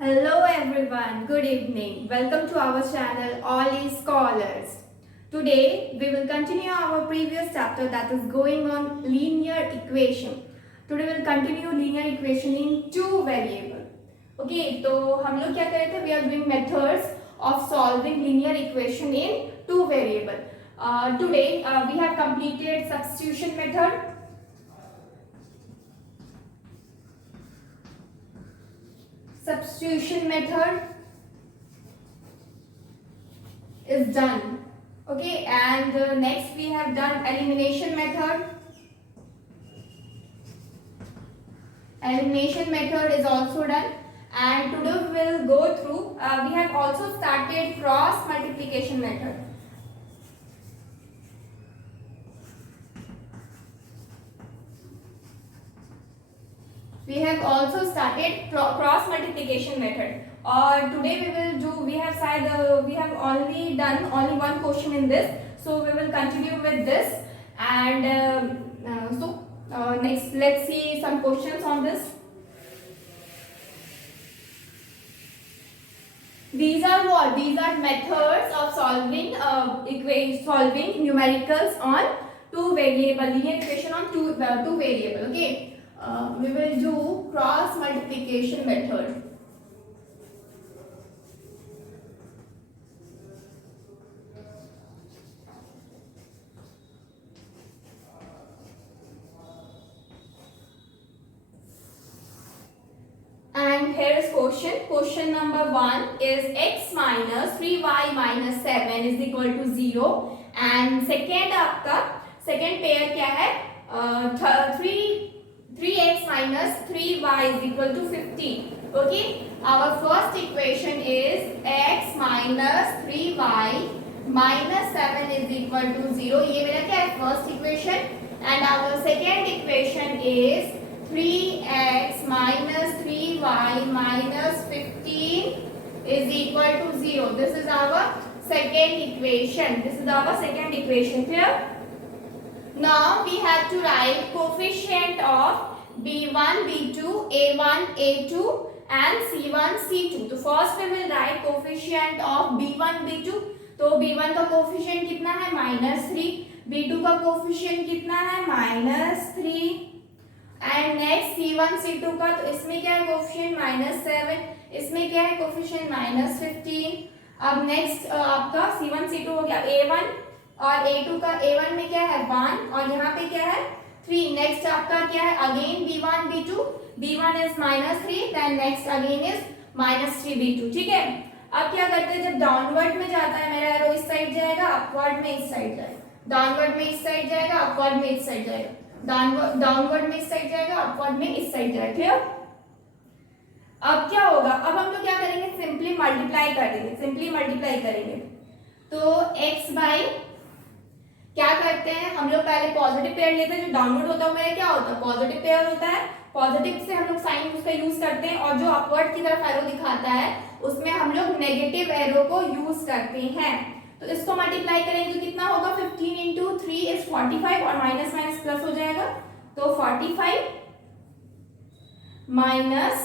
Hello everyone, good evening. Welcome to our channel All Scholars. Today we will continue our previous chapter that is going on linear equation. Today we will continue linear equation in two variable. Okay, तो हम लोग क्या कर रहे थे? We are doing methods of solving linear equation in two variable. Today we have completed substitution method. Substitution method is done. Okay, and next we have done elimination method. Elimination method is also done, and today we will go through. We have also started cross multiplication method. We have also started cross multiplication method. Today we have only done only one question in this, so we will continue with this. And next, let's see some questions on this. These are what? These are methods of solving solving numericals on two variable linear equation on two variable. Okay. We will do cross multiplication method. And here is question. Question number 1 is x minus 3y minus 7 is equal to 0. And second pair क्या है? 3x minus 3y is equal to 15. Okay. Our first equation is x minus 3y minus 7 is equal to 0. ये मेरा क्या है? First equation. And our second equation is 3x minus 3y minus 15 is equal to 0. This is our second equation. Clear? Now we have to write coefficient of b1, b2, a1, a2 and c1, c2. तो first we will write coefficient of b1, b2. तो b1 का coefficient कितना है? -3. b2 का coefficient कितना है? -3. And next c1, c2 का, तो इसमें क्या है कोफिशिएंट? -7. इसमें क्या है कोफिशिएंट? -15. अब नेक्स्ट आपका c1, c2 हो गया. a1 और a2 का, a1 में क्या है? 1 और यहाँ पे क्या है? 3. नेक्स्ट आपका क्या है? Again b1, b2. b1 is -3. Then next again is -3 b2. ठीक है. अब क्या करते हैं? जब डाउनवर्ड में जाता है मेरा एरो, इस साइड जाएगा, अपवर्ड में इस साइड जाएगा. डाउनवर्ड में इस साइड जाएगा, अपवर्ड में इस साइड जाएगा. डाउनवर्ड में इस साइड जाएगा, अपवर्ड में इस साइड जाएगा. क्लियर? अब क्या होगा? अब हम लोग क्या करेंगे? सिंपली मल्टीप्लाई करेंगे. तो x बाई क्या करते हैं हम लोग? पहले पॉजिटिव पेयर लेते हैं. जो डाउनवर्ड होता है मेरा क्या होता है? पॉजिटिव पेयर होता है. पॉजिटिव से हम लोग साइन उसका यूज करते हैं, और जो अपवर्ड की तरफ एरो दिखाता है उसमें हम लोग नेगेटिव एरो को यूज करते हैं. तो इसको मल्टीप्लाई करेंगे तो कितना होगा? 15 इंटू 3 इज 45 और माइनस माइनस प्लस हो जाएगा. तो 45 माइनस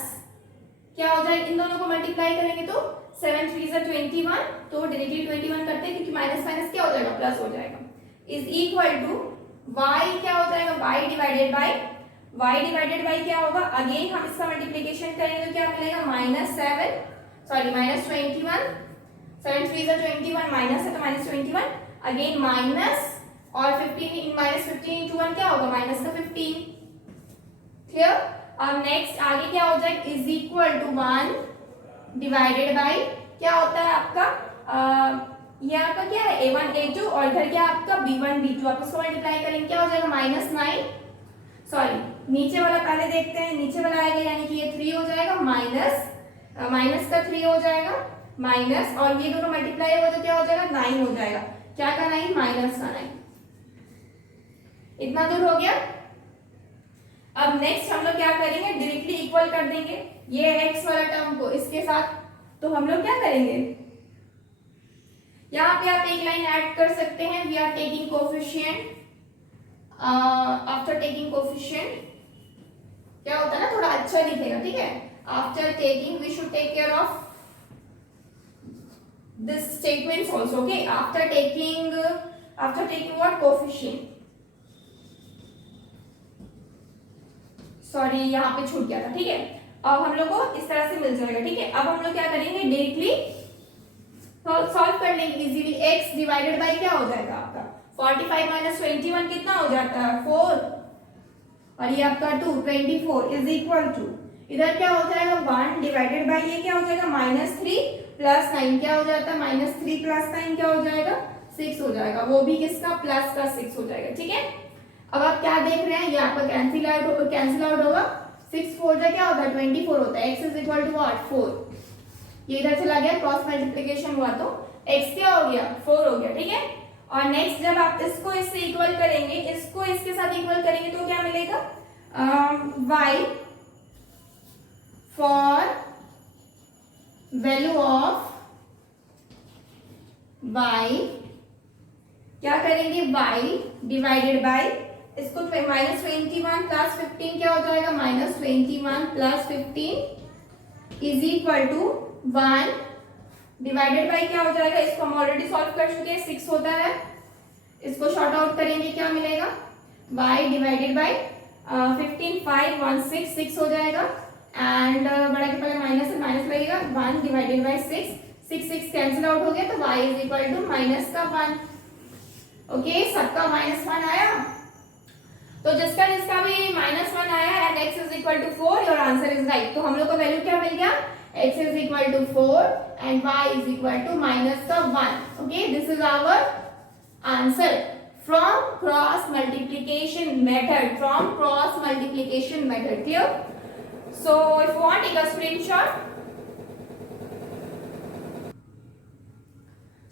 क्या हो जाएगा? इन दोनों को मल्टीप्लाई करेंगे तो 7 3 is 21. तो डायरेक्टली 21 करते हैं क्योंकि माइनस माइनस क्या हो जाएगा? प्लस हो जाएगा. इज इक्वल टू y क्या हो जाएगा? y डिवाइडेड बाई क्या होगा? अगेन हम इसका मल्टीप्लिकेशन करेंगे तो क्या मिलेगा? -21. 7 3 is 21 माइनस है तो -21. अगेन माइनस और 15 -15 इंटू 1 क्या होगा? माइनस का 15. क्लियर? अब नेक्स्ट आगे क्या हो जाएगा? Is equal to 1 divided by क्या होता है आपका? ये आपका क्या है? a1 a2 और इधर क्या आपका? b1 b2. आप इसको मल्टीप्लाई करेंगे क्या हो जाएगा? -9. नीचे वाला पहले देखते हैं. नीचे वाला आएगा यानी कि ये 3 हो जाएगा, माइनस का 3 हो जाएगा, माइनस और ये दोनों मल्टीप्लाई होगा तो क्या हो जाएगा? 9 हो जाएगा. क्या का 9? माइनस का 9. इतना दूर हो गया. अब नेक्स्ट हम लोग क्या करेंगे? डायरेक्टली इक्वल कर देंगे ये x वाला टर्म को इसके साथ. तो हम लोग क्या करेंगे? यहाँ पे आप एक लाइन ऐड कर सकते हैं. We are taking coefficient. After taking coefficient क्या होता है ना, थोड़ा अच्छा दिखेगा, ठीक है। After taking we should take care of this statements also, okay, after taking what coefficient, sorry यहाँ पे छूट गया था, ठीक है। अब हम लोग को इस तरह से मिल जाएगा, ठीक है। अब हम लोग क्या करेंगे, डायरेक्टली सॉल्व कर लेंगे इजीली। x डिवाइडेड बाय क्या हो जाएगा आपका 45 माइनस 21 कितना हो जाता है 4, और ये आपका 2 24 इज इक्वल टू, इधर क्या हो जाएगा 1 डिवाइडेड बाय ये क्या हो जाएगा -3 प्लस 9, क्या हो जाता है -3 प्लस 9 क्या हो जाएगा 6 हो जाएगा, वो भी किसका प्लस का 6 हो जाएगा, ठीक है। अब आप क्या देख रहे हैं, ये आपका कैंसिल आउट होगा, 6 4 जा क्या होता है 24 होता है, x is equal to what 4, ये इधर चला गया, क्रॉस मल्टीप्लिकेशन हुआ तो x क्या हो गया 4 हो गया, ठीक है। और नेक्स्ट जब आप इसको इससे इक्वल करेंगे, इसको इसके साथ इक्वल करेंगे तो क्या मिलेगा, y for value of y, क्या करेंगे y डिवाइडेड बाय इसको -21 प्लस 15 क्या हो जाएगा -21 plus 15 is equal to 1 divided by क्या हो जाएगा, इसको हम ऑलरेडी सॉल्व कर चुके हैं, 6 होता है, इसको शॉर्ट आउट करेंगे क्या मिलेगा y डिवाइडेड बाय 15 5 1 6 6 हो जाएगा, एंड बड़ा के पहले माइनस से माइनस लगेगा, 1 डिवाइडेड बाय 6 6 6 कैंसिल आउट हो गया, तो y is equal to -1, okay. सबका -1 आया, तो जिसका जिसका भी -1 आया and x is equal to 4, your answer is right. तो हम लोग को वैल्यू क्या मिल गया, x is equal to 4 and y is equal to -1, okay. This is our answer from cross multiplication method, clear. So if you want take a screenshot,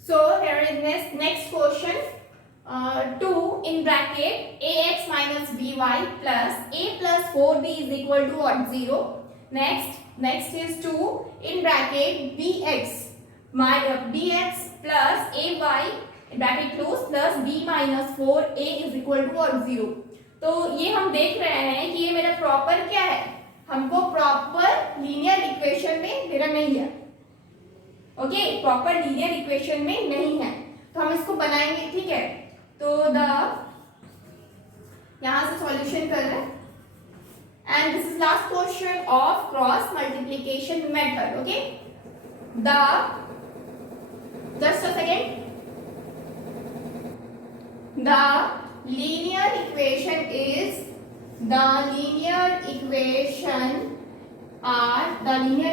so here is next question, 2 in bracket ax minus by plus a plus 4b is equal to what 0. Next is 2 in bracket bx bx plus ay bracket close plus b minus 4a is equal to what 0. तो ये हम देख रहे हैं कि ये मेरा proper क्या है, हमको प्रॉपर लीनियर इक्वेशन में मेरा नहीं है, ओके, प्रॉपर लीनियर इक्वेशन में नहीं है, तो हम इसको बनाएंगे, ठीक है। तो यहां से सॉल्यूशन कर रहे हैं, and this is last question of cross multiplication method, okay. Just a second, the linear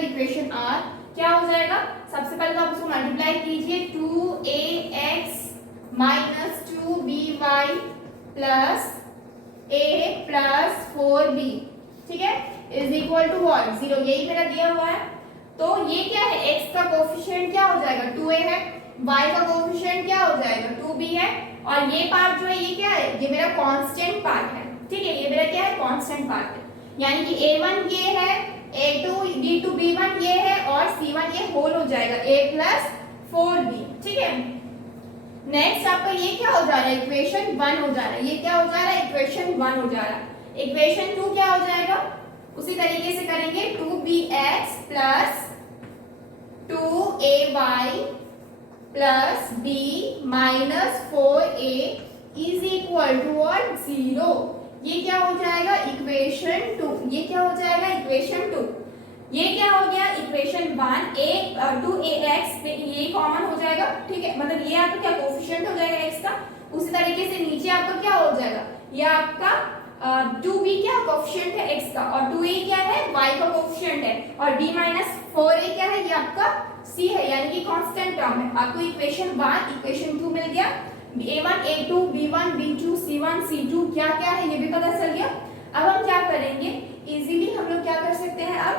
equation are क्या हो जाएगा, सबसे पहले तो आप उसको मल्टीप्लाई कीजिए, 2ax minus 2by plus a plus 4b, ठीक है, इज इक्वल टू व्हाट 0, यही मेरा दिया हुआ है। तो ये क्या है, x का कोफिशिएंट क्या हो जाएगा 2a है, y का कोफिशिएंट क्या हो जाएगा 2b है, और ये पार्ट जो है ये क्या है, ये मेरा कांस्टेंट पार्ट है, ठीक है, ये मेरा क्या है कांस्टेंट पार्ट है, यानी कि a1 ये है, a2 d2 b1 ये है, और c1 ये होल हो जाएगा a प्लस 4b, ठीक है। नेक्स्ट आपका ये क्या हो जा रहा है, इक्वेशन 1 हो जा रहा है, ये क्या हो जा रहा है इक्वेशन 1 हो जा रहा है। इक्वेशन 2 क्या हो जाएगा, उसी तरीके से करेंगे, 2bx plus 2ay plus b minus 4a is equal to what 0, ये क्या हो जाएगा इक्वेशन 2, ये क्या हो जाएगा इक्वेशन 2, ये क्या हो गया इक्वेशन 1, a 2ax ये कॉमन हो जाएगा, ठीक है, मतलब ये आपका क्या कोफिशिएंट हो जाएगा x का, उसी तरीके से नीचे आपका क्या हो जाएगा, ये आपका 2b क्या कोफिशिएंट है x का, और 2a क्या है y का कोफिशिएंट है, और b माइनस 4a क्या है, ये आपका c है, यानी कि कांस्टेंट टर्म है। आपको इक्वेशन 1 इक्वेशन 2 मिल गया, a1 a2 b1 b2 c1 c2 क्या क्या है ये भी पता चल गया। अब हम क्या करेंगे, इजीली हम लोग क्या कर सकते हैं, अब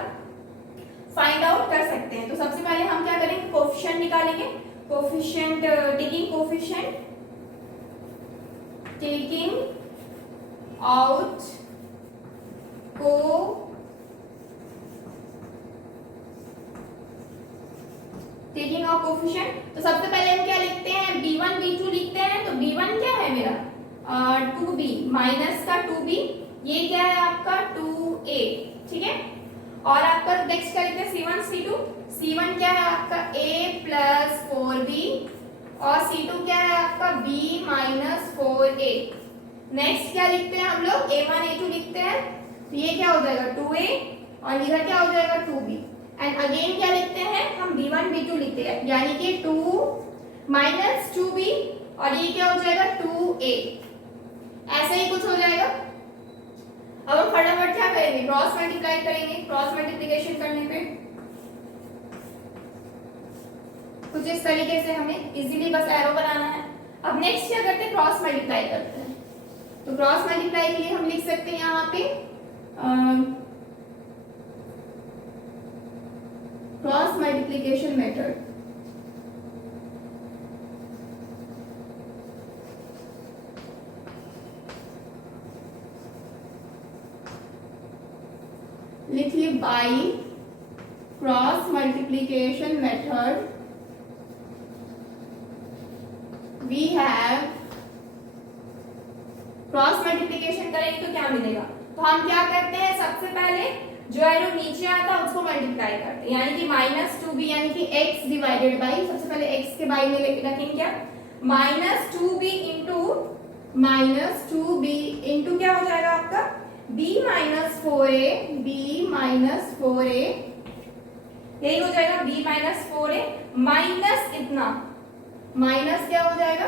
फाइंड आउट कर सकते हैं। तो सबसे पहले हम क्या करेंगे, कोफिशिएंट निकालेंगे, कोफिशिएंट टेकिंग आउट कोफिशिएंट, तो सबसे पहले हम क्या लिखते हैं, b1 b2 लिखते हैं, तो b1 क्या है मेरा 2b माइनस का 2b, ये क्या है आपका 2 2a, ठीक है। और आपका नेक्स्ट क्या लिखते हैं C1 C2। C1 क्या है आपका a प्लस 4b और C2 क्या है आपका b माइनस 4a। नेक्स्ट क्या लिखते हैं हम लोग A1 A2 लिखते हैं, तो ये क्या हो जाएगा 2a और इधर क्या हो जाएगा 2b। एंड अगेन क्या लिखते हैं हम B1 B2 लिखते हैं, यानी कि 2 माइनस 2b और ये क्या हो जाएगा 2a, ऐसा ही कुछ हो जाएगा। अब हम फटाफट क्या करेंगे क्रॉस मल्टीप्लाई करेंगे। क्रॉस मल्टीप्लिकेशन करने पे कुछ इस तरीके से हमें इजीली बस एरो बनाना है। अब नेक्स्ट क्या करते हैं क्रॉस मल्टीप्लाई करते हैं। तो क्रॉस मल्टीप्लाई के लिए हम लिख सकते हैं यहाँ पे क्रॉस मल्टीप्लिकेशन मेथड। लिखिए by cross multiplication method we have, cross multiplication करेंगे तो क्या मिलेगा, तो हम क्या करते हैं सबसे पहले जो एरो नीचे आता है उसको मल्टीप्लाई करते हैं, यानी कि माइनस 2b यानी कि x डिवाइडेड बाई, सबसे पहले x के बाई में रखेंगे क्या माइनस 2b इंटू क्या हो जाएगा आपका b माइनस 4a, यही हो जाएगा b माइनस 4a माइनस इतना, माइनस क्या हो जाएगा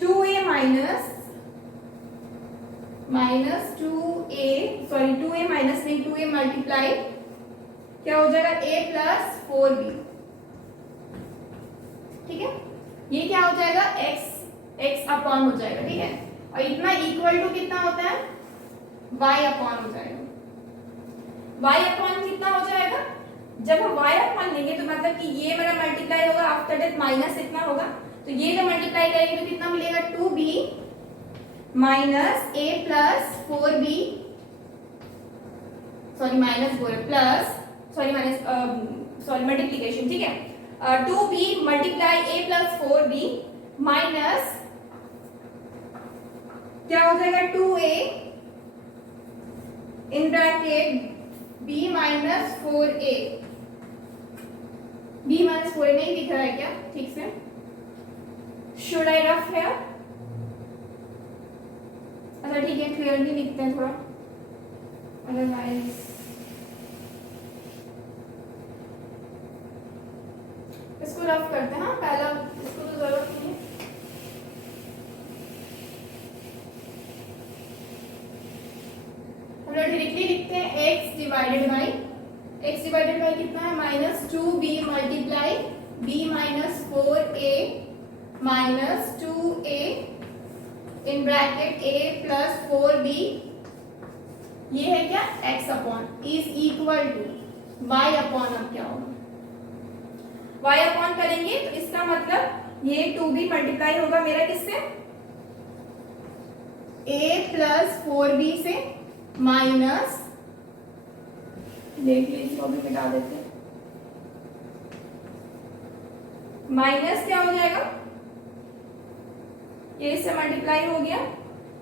2a minus 2a, sorry 2a minus नहीं 2a मल्टीप्लाई क्या हो जाएगा a प्लस 4b, ठीक है। ये क्या हो जाएगा x अपॉन हो जाएगा, ठीक है। और इतना इक्वल टू कितना होता है y अपॉन हो जाएगा। y अपॉन कितना हो जाएगा, जब हम y अपॉन लेंगे तो मतलब कि ये मेरा मल्टीप्लाई होगा आफ्टर दैट माइनस इतना होगा, तो ये जब मल्टीप्लाई करेंगे तो कितना मिलेगा 2b minus a plus 4b, sorry minus 4 plus sorry minus sorry multiplication, ठीक है 2b multiply a plus 4b minus क्या हो जाएगा 2a in bracket b minus 4a, b minus 4a नहीं दिख रहा है क्या ठीक से, शुड आई रफ है, अच्छा ठीक है क्लियरली लिखते हैं थोड़ा, अदरवाइज इसको रफ करते हैं। हाँ पहला इसको तो जरूरत नहीं है। हम लोग डायरेक्टली लिखते हैं x डिवाइडेड बाई कितना है minus 2b multiply b minus 4a minus 2a in bracket a plus 4b, ये है क्या x upon is equal to y upon, अब क्या होगा y अपॉन करेंगे तो इसका मतलब ये 2b मल्टीप्लाई होगा मेरा किससे a प्लस 4b से माइनस, देख लीजिए इसको भी मिटा देते हैं, माइनस क्या हो जाएगा ये इससे मल्टीप्लाई हो गया,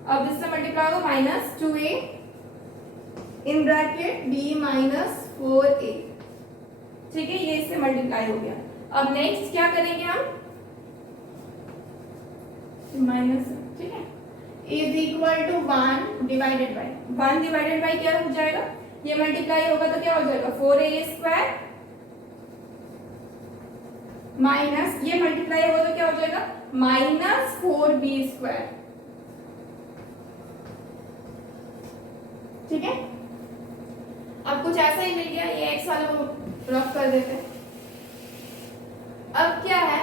अब इससे मल्टीप्लाई होगा minus 2a in bracket b minus 4a, ठीक है ये इससे मल्टीप्लाई हो गया। अब नेक्स्ट क्या करेंगे हम माइनस, ठीक है is equal to 1 divided by क्या हो जाएगा, ये मल्टीप्लाई होगा तो क्या हो जाएगा 4a स्क्वायर माइनस ये मल्टीप्लाई होगा तो क्या हो जाएगा माइनस 4b स्क्वायर, ठीक है। अब कुछ ऐसा ही मिल गया, ये x वाले को रफ कर देते हैं। अब क्या है,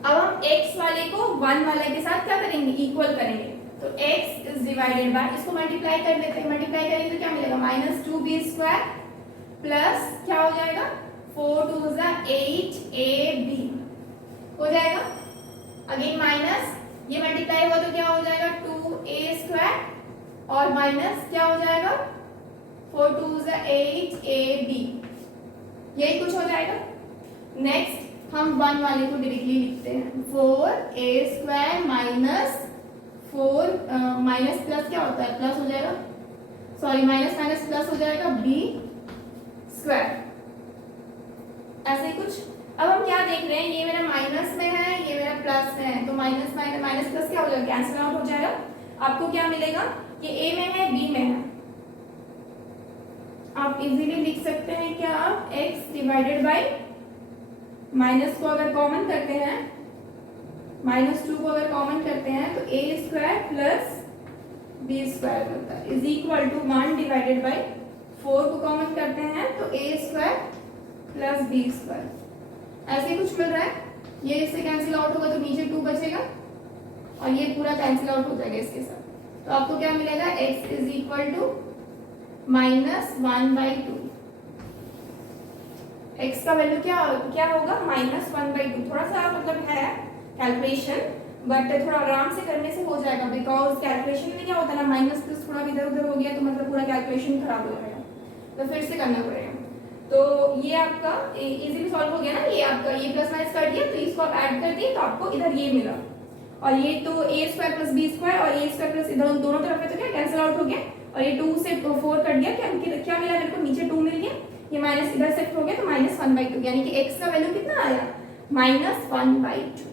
अब हम x वाले को 1 वाले के साथ क्या करेंगे इक्वल करेंगे, तो x इज डिवाइडेड बाय, इसको मल्टीप्लाई कर लेते हैं, मल्टीप्लाई करेंगे तो क्या मिलेगा माइनस 2b स्क्वायर प्लस क्या हो जाएगा 4 2 8ab हो जाएगा, अगेन माइनस ये मल्टीप्लाई हुआ तो क्या हो जाएगा 2a स्क्वायर और माइनस क्या हो जाएगा 4 2 8ab, यही कुछ हो जाएगा। नेक्स्ट हम 1 वाले को डायरेक्टली लिखते हैं 4a square minus 4 minus plus क्या होता है प्लस हो जाएगा, सॉरी माइनस माइनस प्लस हो जाएगा बी स्क्वायर, ऐसे ही कुछ। अब हम क्या देख रहे हैं, ये मेरा माइनस में है, ये मेरा प्लस में है, तो माइनस माइनस माइनस प्लस क्या हो जाएगा, कैंसिल आउट हो जाएगा। आपको क्या मिलेगा, ये ए में है बी में है, आप इजीली लिख सकते हैं क्या, x डिवाइडेड बाई माइनस को अगर कॉमन करते हैं, -2 को अगर कॉमन करते हैं तो a square plus B square होता है is equal to 1 divided by 4 को कॉमन करते हैं तो a square plus B square, ऐसे कुछ मिल रहा है। ये इससे कैंसिल आउट होगा तो नीचे 2 बचेगा और ये पूरा कैंसिल आउट हो जाएगा इसके साथ। तो आपको क्या मिलेगा, x is equal to -1/2। x का वैल्यू क्या होगा, -1/2। थोड़ा सा मतलब है कैलकुलेशन, बट थोड़ा आराम से करने से हो जाएगा, बिकॉज कैलकुलेशन में क्या होता है ना, माइनस प्लस थोड़ा इधर उधर हो गया तो मतलब पूरा कैलकुलेशन खराब हो जाएगा, तो फिर से करना पड़ेगा। तो ये आपका इजीली सॉल्व हो गया ना, ये आपका ये प्लस माइनस कर दिया तो इसको आप ऐड कर दिए तो आपको इधर ये मिला, और ये तो a square plus B square और a स्क्वायर प्लस इधर दोनों तरफ में तो क्या कैंसिल आउट हो गया, और ये 2 से 4 कट गया, क्या मिला मेरे को, नीचे 2 मिल गया, ये माइनस इधर शिफ्ट हो गया तो -1/2, यानी कि x का वैल्यू कितना आया, -1/2।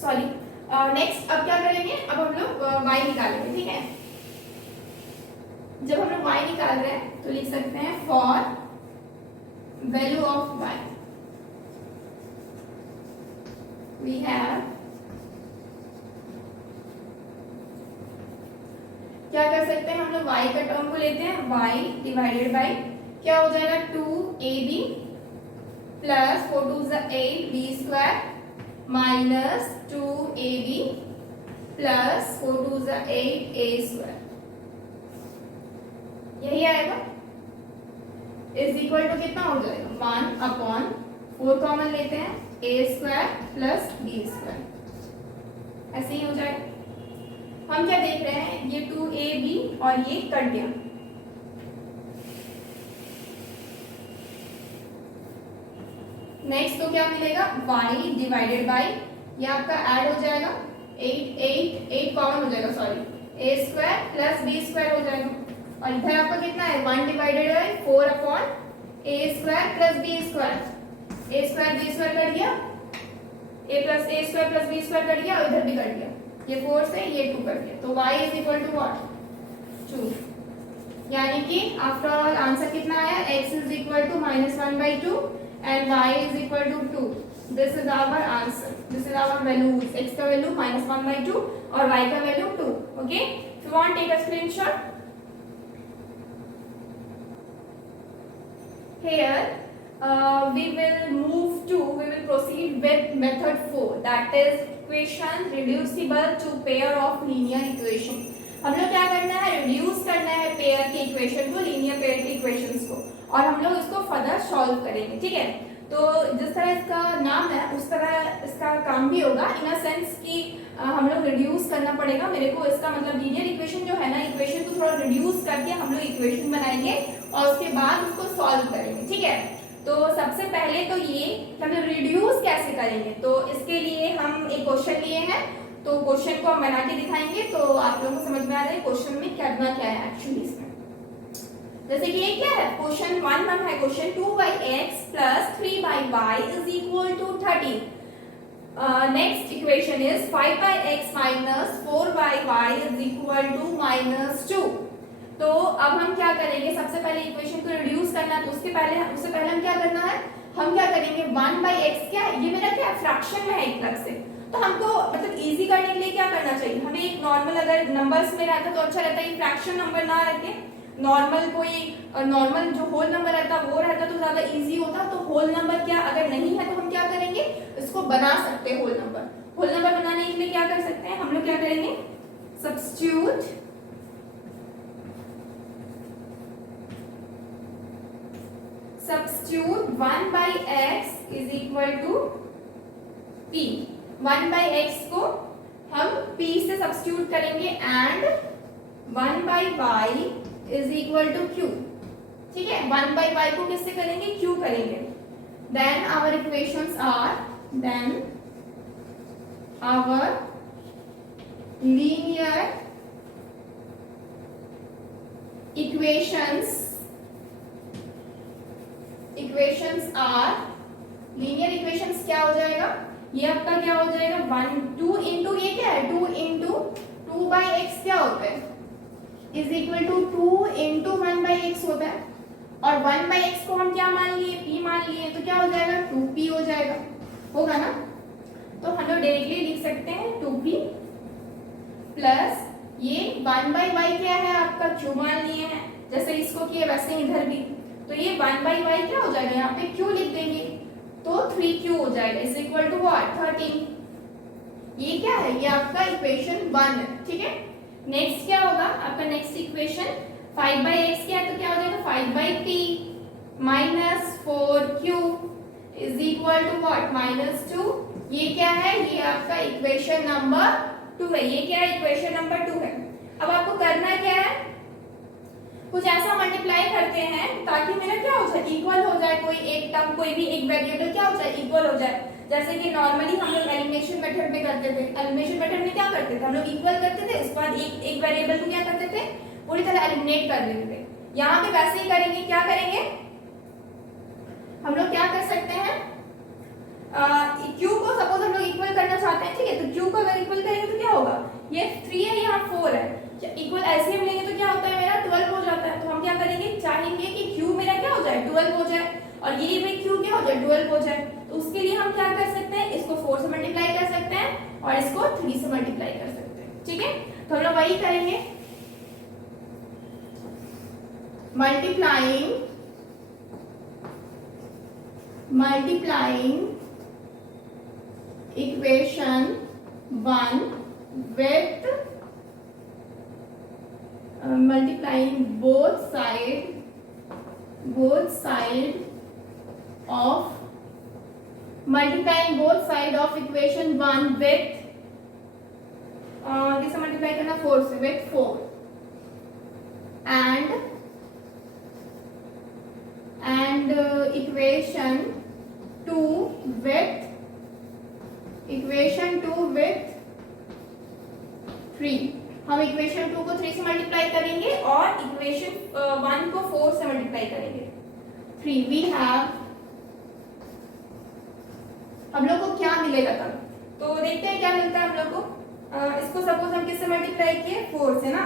सॉरी, नेक्स्ट अब क्या करेंगे, अब हम लोग y निकालेंगे, ठीक है। जब हम लोग y निकाल रहे हैं तो लिख सकते हैं for value of y we have, क्या कर सकते हैं हम लोग, y का टर्म को लेते हैं, y डिवाइडेड बाई क्या हो जाएगा, 2ab plus 4 2 8 b square minus 2ab plus 4 2 8 a square, यही आएगा, इज इक्वल टू कितना हो जाएगा, 1/4 कॉमन लेते हैं, a square plus b square, ऐसे ही हो जाएगा। हम क्या देख रहे हैं, ये 2ab और ये कट गया, नेक्स्ट तो क्या मिलेगा, y डिवाइडेड बाई ये आपका ऐड हो जाएगा, 8 कॉमन हो जाएगा, sorry a square plus b square हो जाएगा, और इधर आपका कितना है, 1 divided by 4/a square plus b square, a square b square cut गया, a plus a square plus b square cut गया और इधर भी कट गया, ये 4 से ये 2 कट गया, तो y is equal to what, 2, यानी कि आफ्टर ऑल आंसर कितना आया, x is equal to -1/2 and y is equal to 2. This is our answer. This is our value. X का value -1/2 और y का value 2. Okay? If you want, take a screenshot. Here, we will proceed with method 4. That is equation reducible to pair of linear equation. हम लोग क्या करना है, reduce करना है पेयर की इक्वेशन को, लीनियर पेयर की इक्वेशंस को, और हम लोग इसको फर्दर सॉल्व करेंगे, ठीक है। तो जिस तरह इसका नाम है उस तरह इसका काम भी होगा, इन अ सेंस कि हम लोग रिड्यूस करना पड़ेगा मेरे को, इसका मतलब लीनियर इक्वेशन जो है ना, इक्वेशन को थोड़ा रिड्यूस करके हम लोग इक्वेशन बनाएंगे और उसके बाद उसको सॉल्व करेंगे, ठीक है। तो सबसे पहले तो ये हम लोग रिड्यूस कैसे करेंगे, तो इसके लिए हम एक क्वेश्चन लिए हैं, तो क्वेश्चन को हम बना के दिखाएंगे तो आप लोगों को समझ में आ जाए क्वेश्चन में करना क्या है एक्चुअली इसमें। जैसे कि ये क्या है, क्वेश्चन 1 है, question 2x plus 3y is equal to 30। Next equation is 5x minus 4y is equal to -2। तो अब हम क्या करेंगे, सबसे पहले इक्वेशन को रिड्यूस करना है, तो उससे पहले हम क्या करना है, हम क्या करेंगे, 1/x क्या है, ये मेरा क्या फ्रैक्शन में है एक तरफ से, तो हमको मतलब इजी करने के लिए क्या करना चाहिए, हमें एक नॉर्मल अगर नंबर्स में रहता तो अच्छा रहता है, फ्रैक्शन नंबर ना रखे, नॉर्मल कोई नॉर्मल जो होल नंबर रहता वो रहता तो ज्यादा इजी होता। तो होल नंबर क्या अगर नहीं है तो हम क्या करेंगे, इसको बना सकते हैं होल नंबर। होल नंबर बनाने के लिए क्या कर सकते हैं हम लोग, क्या करेंगे, substitute substitute 1/x is equal to p। 1/x को हम p से सब्स्टिट्यूट करेंगे and 1/y is equal to q। ठीक है, 1/y को किससे करेंगे, q करेंगे। then our equations are, then our linear equations are linear equations क्या हो जाएगा, ये आपका क्या हो जाएगा 1 2 इंटू ये क्या है 2 इंटू 2/x क्या होता है is equal to 2 into 1/x होता है, और 1/x को हम क्या मान लिए p मान लिए, तो क्या हो जाएगा 2p हो जाएगा, होगा ना। तो हम लोग डायरेक्टली लिख सकते हैं 2p प्लस ये 1/y क्या है आपका q मान लिए हैं, जैसे इसको किए वैसे इधर भी, तो ये 1/y क्या हो जाएगा, यहाँ पे q लिख देंगे तो 3q हो जाएगा इज इक्वल टू व्हाट 13। ये क्या है, ये आपका इक्वेशन 1 है, ठीक है। नेक्स्ट क्या होगा आपका नेक्स्ट इक्वेशन 5/x क्या है, तो क्या हो जाएगा 5/p minus 4q is equal to what -2। ये क्या है, ये आपका इक्वेशन नंबर 2 है, ये क्या है इक्वेशन नंबर 2 है। अब आपको करना क्या है, कुछ ऐसा मल्टीप्लाई करते हैं ताकि मेरा क्या हो जाए इक्वल हो जाए, कोई एक टर्म कोई भी एक वेरिएबल क्या हो जाए इक्वल हो जाए। जैसे कि नॉर्मली हम लोग एलिमिनेशन मेथड में करते थे, एलिमिनेशन मेथड में क्या करते थे हम लोग इक्वल करते थे, उसके बाद एक वेरिएबल को क्या करते थे पूरी तरह एलिमिनेट कर देते थे। यहाँ पे वैसे ही करेंगे, क्या करेंगे हम लोग क्या कर सकते हैं q को सपोज हम लोग इक्वल करना चाहते हैं, ठीक है, तो q को अगर इक्वल करेंगे तो क्या होगा, ये 3 है यहाँ 4 है, इक्वल ऐसे हम लेंगे तो क्या होता है मेरा 12 हो जाता है। तो हम क्या करेंगे चाहेंगे कि q मेरा क्या हो जाए 12 हो जाए और ये भी q क्या हो जाए 12 हो जाए, तो उसके लिए हम क्या कर सकते हैं इसको 4 से मल्टीप्लाई कर सकते हैं और इसको 3 से मल्टीप्लाई कर सकते हैं, ठीक है। तो हम लोग वही करेंगे multiplying equation 1 with multiplying both side of equation 1 with किसे मल्टीप्लाई करना 4 से with 4 and equation 2 with 3। हम इक्वेशन 2 को 3 से मल्टीप्लाई करेंगे और इक्वेशन 1 को 4 से मल्टीप्लाई करेंगे। 3 वी हैव, हम लोग को क्या मिलेगा तब, तो देखते हैं क्या मिलता है हम लोग को। इसको सपोज हम किससे मल्टीप्लाई किए 4 से ना,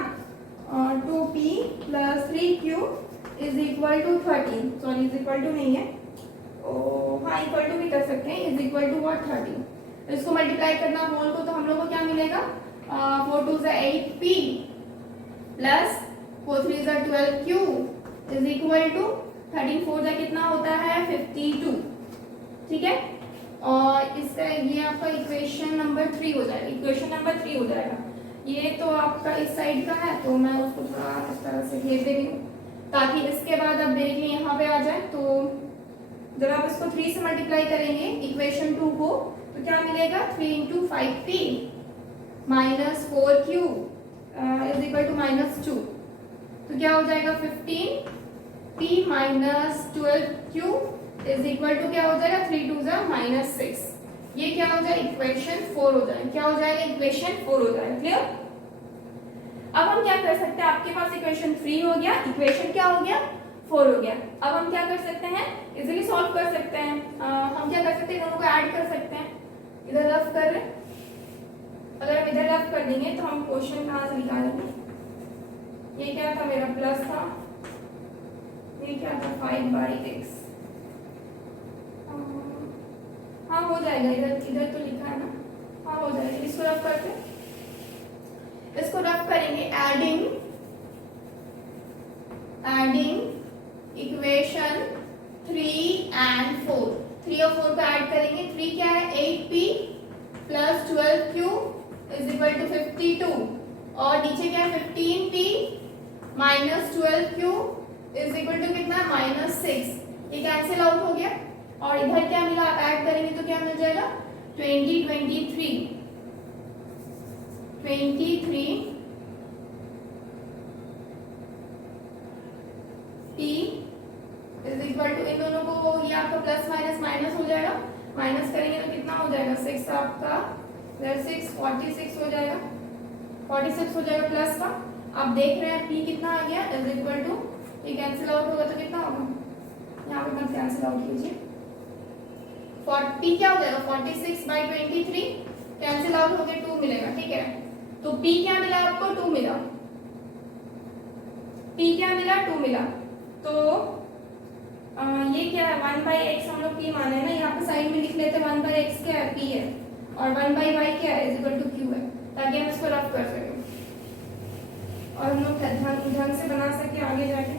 2p plus 3q is equal to 13, sorry is equal to नहीं है, हाँ इक्वल टू भी कर सकते हैं, इज इक्वल टू व्हाट 13। इसको मल्टीप्लाई करना होल को, तो हम लोग को क्या मिलेगा 4 2 8p plus 4 3 12q is equal to 13 4 कितना होता है 52, ठीक है। और इसका ये आपका इक्वेशन नंबर 3 हो जाएगा, इक्वेशन नंबर 3 हो जाएगा। ये तो आपका इस साइड का है, तो मैं उसको थोड़ा इस तरह से घेर दे रही हूँ ताकि इसके बाद आप डायरेक्टली यहाँ पे आ जाए। तो जब आप इसको 3 से मल्टीप्लाई करेंगे इक्वेशन 2 को, तो क्या मिलेगा 3 into 5p minus 4q is equal to -2, तो क्या हो जाएगा 15p minus 12q is equal to क्या हो जाएगा 3 2 -6। ये क्या हो जाएगा इक्वेशन 4 हो जाएगा, क्या हो जाएगा इक्वेशन 4 हो जाएगा, क्लियर। अब हम क्या कर सकते हैं, आपके पास इक्वेशन 3 हो गया, इक्वेशन क्या हो गया 4 हो गया। अब हम क्या कर सकते हैं इजीली सॉल्व कर सकते हैं, हम क्या कर सकते हैं दोनों को ऐड कर सकते हैं। इधर रफ कर रहे, अगर हम इधर रफ कर देंगे तो हम क्वेश्चन कहाँ से निकालेंगे, ये क्या था मेरा प्लस था, ये क्या था 5/x, हाँ हो जाएगा, इधर तो लिखा है ना, हाँ हो जाएगा। इसको रफ करते, इसको रफ करेंगे एडिंग इक्वेशन 3 and 4, 3 और 4 को ऐड करेंगे। 3 क्या है 8p plus 12q is equal to 52 और नीचे क्या है 15p minus 12q is equal to कितना -6, ये कैंसिल आउट हो गया। और इधर क्या मिला आप ऐड करेंगे तो क्या मिल जाएगा 23 p इज इक्वल टू, इन दोनों को ये आपका प्लस माइनस माइनस हो जाएगा, माइनस करेंगे तो कितना हो जाएगा 6 आपका 6 46 हो जाएगा, 46 हो जाएगा प्लस का, आप देख रहे हैं p कितना आ गया इज इक्वल टू, ये कैंसिल आउट होगा तो कितना होगा, यहाँ पे मत कैंसिल आउट कीजिए, 40 क्या हो जाएगा 46/23, कैंसिल आउट हो गया 2 मिलेगा, ठीक है। तो p क्या मिला आपको 2 मिला, p क्या मिला 2 मिला। तो ये क्या है 1/x हम लोग p माने ना, यहाँ पे साइड में लिख लेते हैं 1/x क्या है p है और 1/y क्या है इज इक्वल टू q है, ताकि हम इसको रफ कर सकें और हम लोग ढंग से बना सके आगे जाके।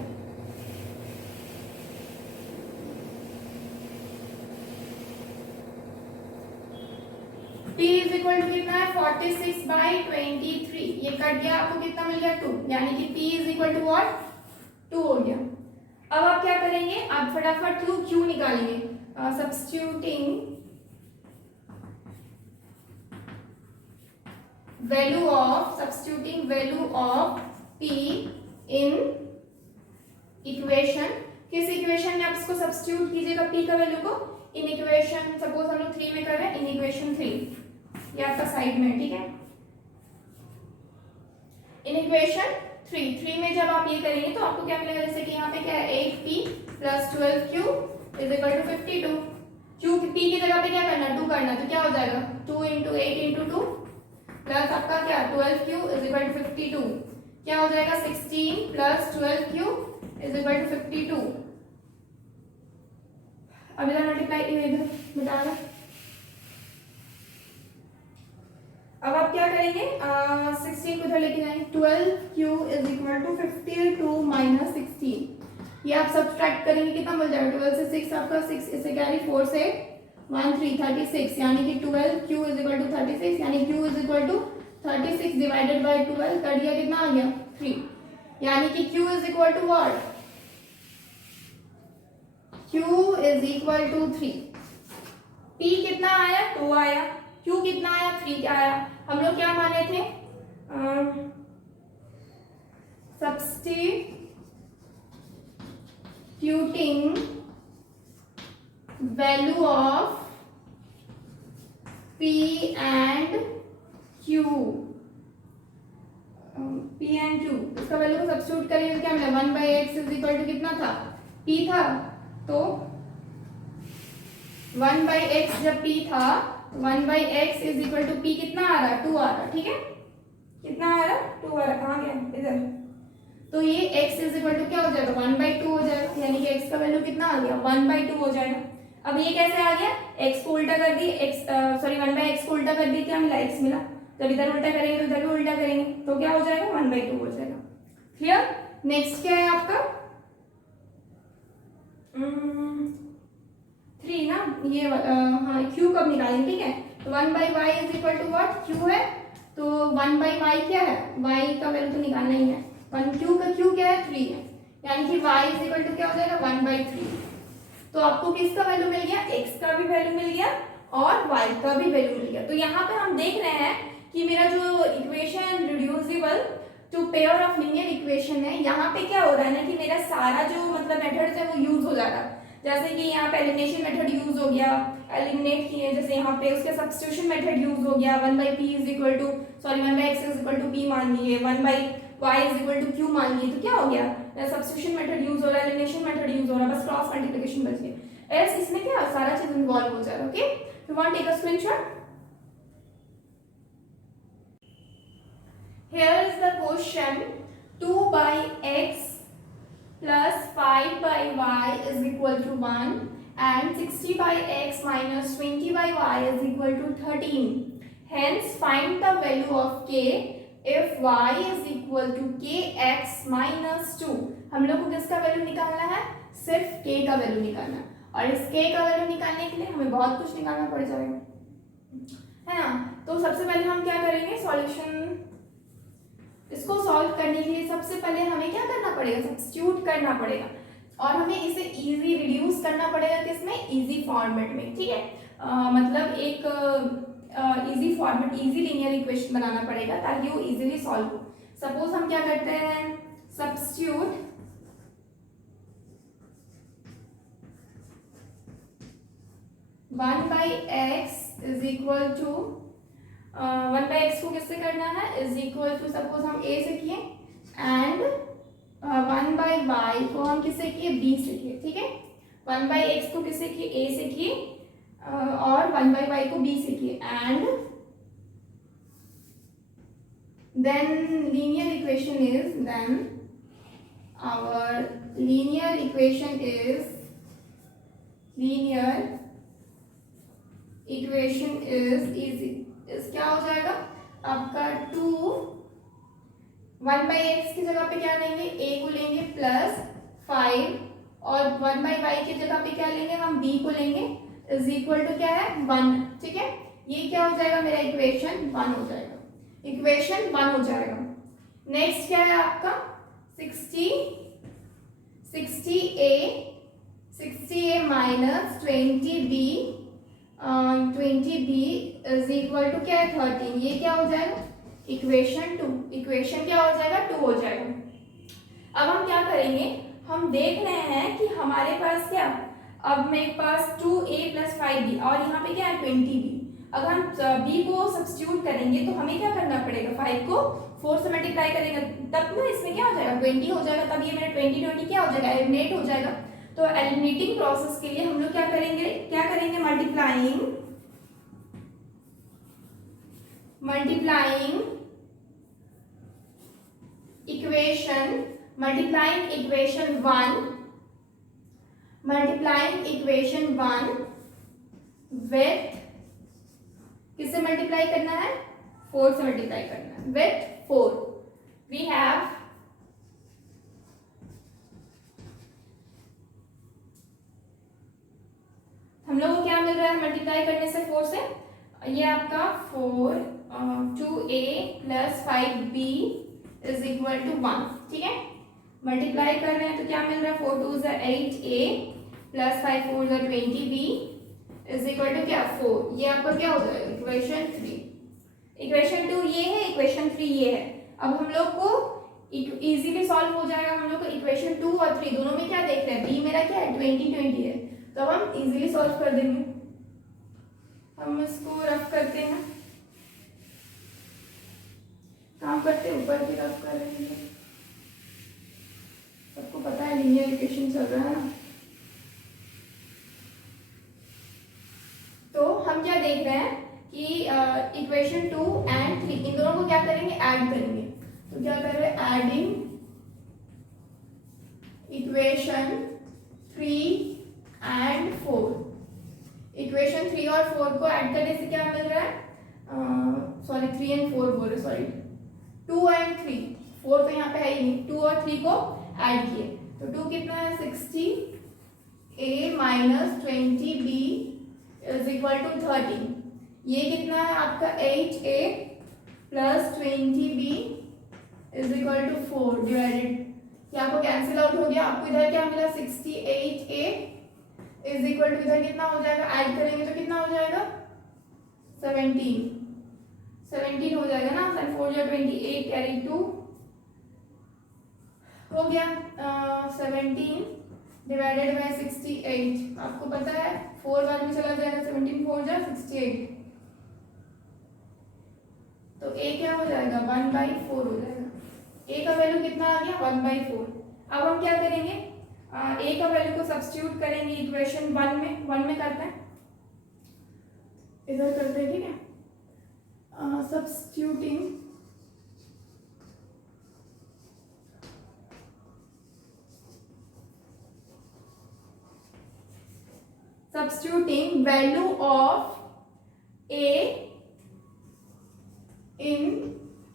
p इज इक्वल टू कितना है 46/23, ये कट गया, आपको कितना मिल गया 2, यानी कि p is equal to what 2 हो गया। अब आप क्या करेंगे, आप फटाफट q निकालेंगे, substituting value of p in equation, किस इक्वेशन में आप इसको सब्स्टिट्यूट कीजिएगा p का वैल्यू को, इन इक्वेशन, सपोज हम लोग 3 में कर रहे हैं, इन इक्वेशन 3 ये आपका साइड में है, ठीक है। इन इक्वेशन 3 में जब आप ये करेंगे तो आपको क्या मिलेगा, जैसे कि यहाँ पे क्या है 8p + 12q is equal to 52, q p की जगह पे क्या करना 2 करना, तो क्या हो जाएगा 2 × 8 × 2 प्लस आपका क्या 12q इज इक्वल टू 52, क्या हो जाएगा 16 + 12q इज इक्वल टू 52। अब इधर मल्टीप्लाई इधर मिटाना। अब आप क्या करेंगे 16 को इधर लेके जाएंगे, 12q इज इक्वल टू 52 - 16, ये आप सब्ट्रैक्ट करेंगे कितना मिल जाएगा, 12 से 6 आपका 6 इसे कैरी 4 से 1 3 36, यानी कि 12q इज इक्वल टू 36, यानी q is equal to 36 divided by 12, cut गया कितना आ गया 3, यानी कि q is equal to what, q is equal to 3, p कितना आया 2 आया, q कितना आया 3 आया। हम लोग क्या माने थे substituting value of p and q, इसका वैल्यू को सब्स्टिट्यूट करेंगे क्या मिला 1/x इज इक्वल टू कितना था p था, तो 1/x जब p था 1/x is equal to p कितना आ रहा है 2 आ रहा है, ठीक है, कितना आ रहा है 2 आ रहा है, कहाँ गया इधर, तो ये x इज इक्वल टू क्या हो जाएगा 1/2 हो जाएगा, यानी कि x का वैल्यू कितना आ गया 1/2 हो जाएगा। अब ये कैसे आ गया, x को उल्टा कर दिए, सॉरी 1/x को उल्टा कर दिए, क्या मिला x मिला, जब इधर उल्टा करेंगे तो इधर भी उल्टा करेंगे तो क्या हो जाएगा 1/2 हो जाएगा। क्लियर। नेक्स्ट क्या है आपका 3 ना, ये हाँ q कब निकालेंगे, ठीक है, तो 1/y is equal to what q है, तो 1/y क्या है y का वैल्यू तो निकालना ही है, 1q का q क्या है 3 है, यानी कि y इज इक्वल टू क्या हो जाएगा 1/3। तो आपको किसका वैल्यू मिल गया, x का भी वैल्यू मिल गया और y का भी वैल्यू मिल गया। तो यहाँ पे हम देख रहे हैं कि मेरा जो equation reducible to pair of linear equation है, यहाँ पे क्या हो रहा है ना कि मेरा सारा जो मतलब मेथड्स है वो यूज हो जा रहा है, जैसे कि यहाँ पे एलिमिनेशन मेथड यूज हो गया, एलिमिनेट किए जैसे यहाँ पे, उसके सब्स्टिट्यूशन मेथड यूज हो गया, 1/p is equal to sorry 1/x is equal to p मान लिए, 1/y is equal to q मान लिए, तो क्या हो गया सब्स्टिट्यूशन मेथड यूज हो रहा है, एलिमिनेशन मेथड यूज हो रहा है, बस क्रॉस मल्टीप्लिकेशन बच गया, एल्स इसमें क्या सारा चीज इन्वॉल्व हो जा रहा है। Okay, you want take a screenshot, here is the question 2/x plus 5/y is equal to 1 and 60/x minus 20/y is equal to 13. Hence find the value of k if y is equal to kx minus 2. हम लोग को किसका value निकालना है, सिर्फ k का value निकालना है, और इस k का वैल्यू निकालने के लिए हमें बहुत कुछ निकालना पड़ जाएगा, है ना। तो सबसे पहले हम क्या करेंगे, सॉल्यूशन, इसको सॉल्व करने के लिए सबसे पहले हमें क्या करना पड़ेगा, सब्स्टिट्यूट करना पड़ेगा, और हमें इसे इजी रिड्यूस करना पड़ेगा किसमें, इजी फॉर्मेट में, ठीक है, मतलब एक easy format, easy linear equation बनाना पड़ेगा ताकि वो इजीली सॉल्व हो। सपोज हम क्या करते हैं, substitute 1/x is equal to 1/x को किससे करना है, इज इक्वल टू सपोज हम a से किए एंड 1/y को हम किससे किए, b से किए, ठीक है। 1/x को किससे किए, a से किए, और 1/y को b से किए, and then linear equation is easy, इस क्या हो जाएगा आपका 2 1/x की जगह पे क्या लेंगे, a को लेंगे प्लस 5, और 1/y की जगह पे क्या लेंगे हम, b को लेंगे, इज इक्वल टू क्या है 1, ठीक है। ये क्या हो जाएगा मेरा इक्वेशन 1 हो जाएगा, इक्वेशन 1 हो जाएगा। नेक्स्ट क्या है आपका 60a minus 20b is equal to क्या है 13, ये क्या हो जाएगा इक्वेशन 2, इक्वेशन क्या हो जाएगा 2 हो जाएगा। अब हम क्या करेंगे, हम देख रहे हैं कि हमारे पास क्या, अब मेरे पास 2a प्लस 5b और यहाँ पे क्या है 20b, अगर हम b को सब्स्टिट्यूट करेंगे तो हमें क्या करना पड़ेगा, 5 को 4 से मल्टीप्लाई करेंगे तब ना इसमें क्या हो जाएगा 20 हो जाएगा, तब ये मेरा 20 क्या हो जाएगा एलिमिनेट हो जाएगा। तो एलिमिनेटिंग प्रोसेस के लिए हम लोग क्या करेंगे मल्टीप्लाइंग इक्वेशन 1 विथ किससे मल्टीप्लाई करना है, 4 से मल्टीप्लाई करना है, विथ 4 वी हैव हम लोग को क्या मिल रहा है मल्टीप्लाई करने से 4 से, ये आपका 2a plus 5b is equal to 1, ठीक है। मल्टीप्लाई कर रहे हैं तो क्या मिल रहा है 4 2 is 8a plus 5 4 is 20b is equal to क्या 4, ये आपका क्या हो जाएगा इक्वेशन 3, इक्वेशन 2 ये है, इक्वेशन 3 ये है। अब हम लोग को इजीली सॉल्व हो जाएगा, हम लोग को इक्वेशन 2 और 3 दोनों में क्या देख रहे हैं, b मेरा क्या है 20 है, तो अब हम इजीली सॉल्व कर देंगे। हम इसको रफ करते हैं, काम करते ऊपर भी रफ कर रहे हैं, सबको पता है लीनियर इक्वेशन चल रहा है ना। तो हम क्या देख रहे हैं कि इक्वेशन 2 एंड 3 इन दोनों को क्या करेंगे ऐड करेंगे, तो क्या कर रहे हैं एडिंग इक्वेशन 3 एंड 4, इक्वेशन 3 और 4 को ऐड करने से क्या मिल रहा है, सॉरी 3 एंड 4 बोल रहे, सॉरी 2 एंड 3, 4 तो यहाँ पे है ही नहीं, 2 और 3 को ऐड किए तो 2 कितना है 60a minus 20b is equal to 13, ये कितना है आपका 8a plus 20b is equal to 4 divided, ये आपको कैंसिल आउट हो गया, आपको इधर क्या मिला 68a इज इक्वल टू इधर कितना हो जाएगा, ऐड करेंगे तो कितना हो जाएगा 17 हो जाएगा ना, 4 28 कैरी 2 हो गया 17 डिवाइडेड बाय 68, आपको पता है 4 बार में चला जाएगा, 17 4 जा 68, तो a क्या हो जाएगा 1/4 हो जाएगा, a का वैल्यू कितना आ गया 1/4। अब हम क्या करेंगे a का वैल्यू को सब्स्टिट्यूट करेंगे इक्वेशन 1 में करते हैं, इधर करते हैं, ठीक है। substituting value of a in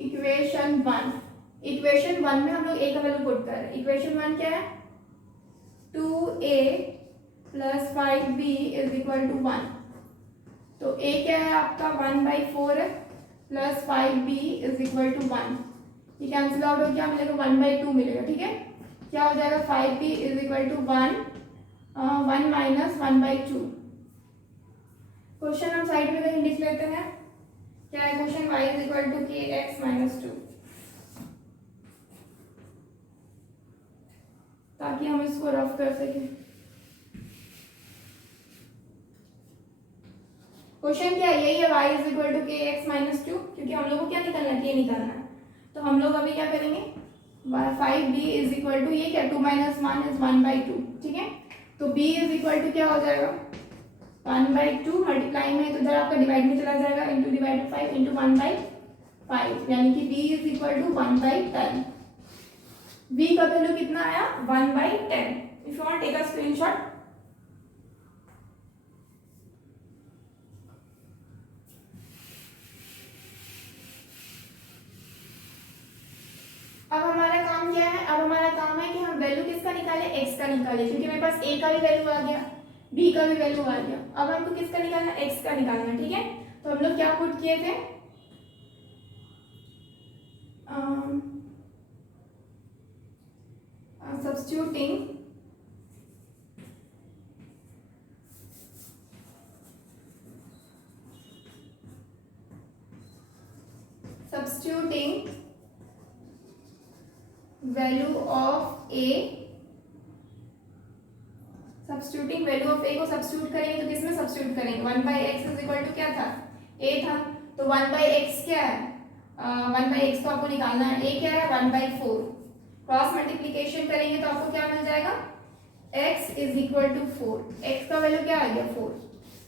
equation 1, equation 1 में हम लोग a का वैल्यू पुट कर रहे हैं, इक्वेशन 1 क्या है 2a plus 5b is equal to 1, तो a क्या है आपका 1/4 है plus 5b is equal to 1, ये कैंसिल आउट हो क्या मिलेगा 1/2 मिलेगा, ठीक है। क्या हो जाएगा 5b is equal to 1 minus 1/2। Question हम साइड में कहीं लिख लेते हैं, क्या है question y is equal to kx minus 2, ताकि हम इसको रफ कर सकें। क्वेश्चन क्या है, यही है y is equal to kx minus 2, क्योंकि हम लोग को क्या निकालना है k निकालना है, तो हम लोग अभी क्या करेंगे 5b इज इक्वल टू, ये क्या 2 माइनस 1 इज 1/2, ठीक है। तो b इज इक्वल टू क्या हो जाएगा 1/2, मल्टीप्लाई में तो इधर आपका डिवाइड में चला जाएगा, इंटू डिवाइड 5 इंटू 1/5, यानी कि b is equal to 1/10। b का वैल्यू कितना आया 1/10। If you want take a screenshot. अब हमारा काम क्या है, अब हमारा काम है कि हम वैल्यू किसका निकाले, x का निकाले, क्योंकि मेरे पास a का भी वैल्यू आ गया, b का भी वैल्यू आ गया। अब हमको किसका निकालना, x का निकालना, ठीक है। तो हम लोग क्या पुट किए थे, substituting value of a, substituting value of a को सब्स्टिट्यूट करेंगे तो किसमें सब्स्टिट्यूट करेंगे, 1/x इज इक्वल टू क्या था a था, तो 1/x क्या है 1/x तो आपको निकालना है, a क्या है 1/4, क्रॉस मल्टीप्लिकेशन करेंगे तो आपको क्या मिल जाएगा x is equal to 4, x का वैल्यू क्या आ गया 4।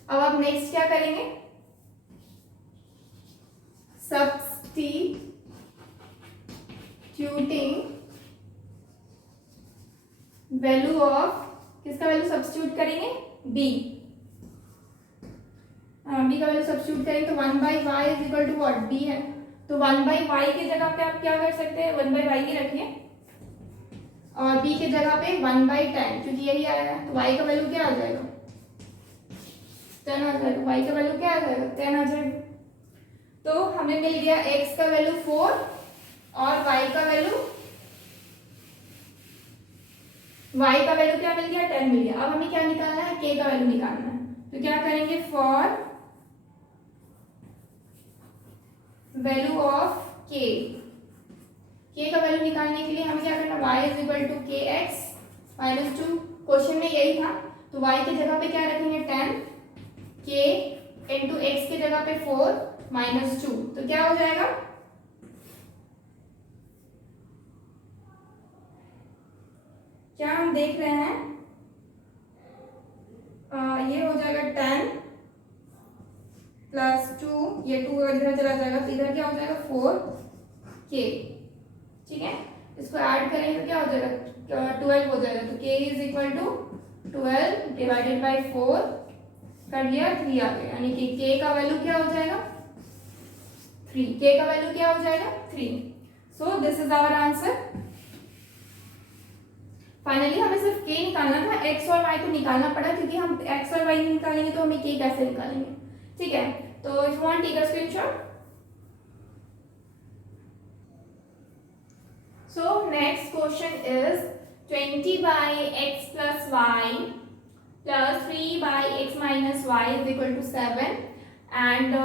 अब आप नेक्स्ट क्या करेंगे, सब्स्टिट्यूटिंग वैल्यू ऑफ, किसका वैल्यू सब्स्टिट्यूट करेंगे b, b का वैल्यू सब्स्टिट्यूट करेंगे तो 1/y is equal to what b है, तो 1/y की जगह पे आप क्या कर सकते हैं 1/y ही रखिए और b की जगह पे 1/10, क्योंकि यही आया है, तो y का वैल्यू क्या आ जाएगा 10 आ जाएगा, y का वैल्यू क्या आ जाएगा 10 आ जाएगा। तो हमें मिल गया x का वैल्यू 4 और y का वैल्यू क्या मिल गया 10 मिल गया। अब हमें क्या निकालना है, k का वैल्यू निकालना है, तो क्या करेंगे फॉर वैल्यू ऑफ k का वैल्यू निकालने के लिए हमें क्या करना, y is equal to kx minus 2, question में यही था, तो y की जगह पे क्या रखेंगे 10, k इंटू x की जगह पे 4 माइनस 2, तो क्या हो जाएगा क्या हम देख रहे हैं ये हो जाएगा 10 प्लस 2, ये 2 इधर चला जाएगा तो इधर क्या हो जाएगा 4k, ठीक है। इसको ऐड करेंगे तो क्या हो जाएगा 12 हो जाएगा, तो k is equal to 12 divided by 4 कर दिया 3 आ गया, यानी कि k का वैल्यू क्या हो जाएगा 3, k का वैल्यू क्या हो जाएगा 3। So this is our answer. Finally हमें सिर्फ k निकालना था, x और y तो निकालना पड़ा, क्योंकि हम x और y नहीं निकालेंगे तो हमें k कैसे निकालेंगे, ठीक है। तो if you want take a screenshot. So next question is 20/x plus y plus 3/x minus y is equal to 7 and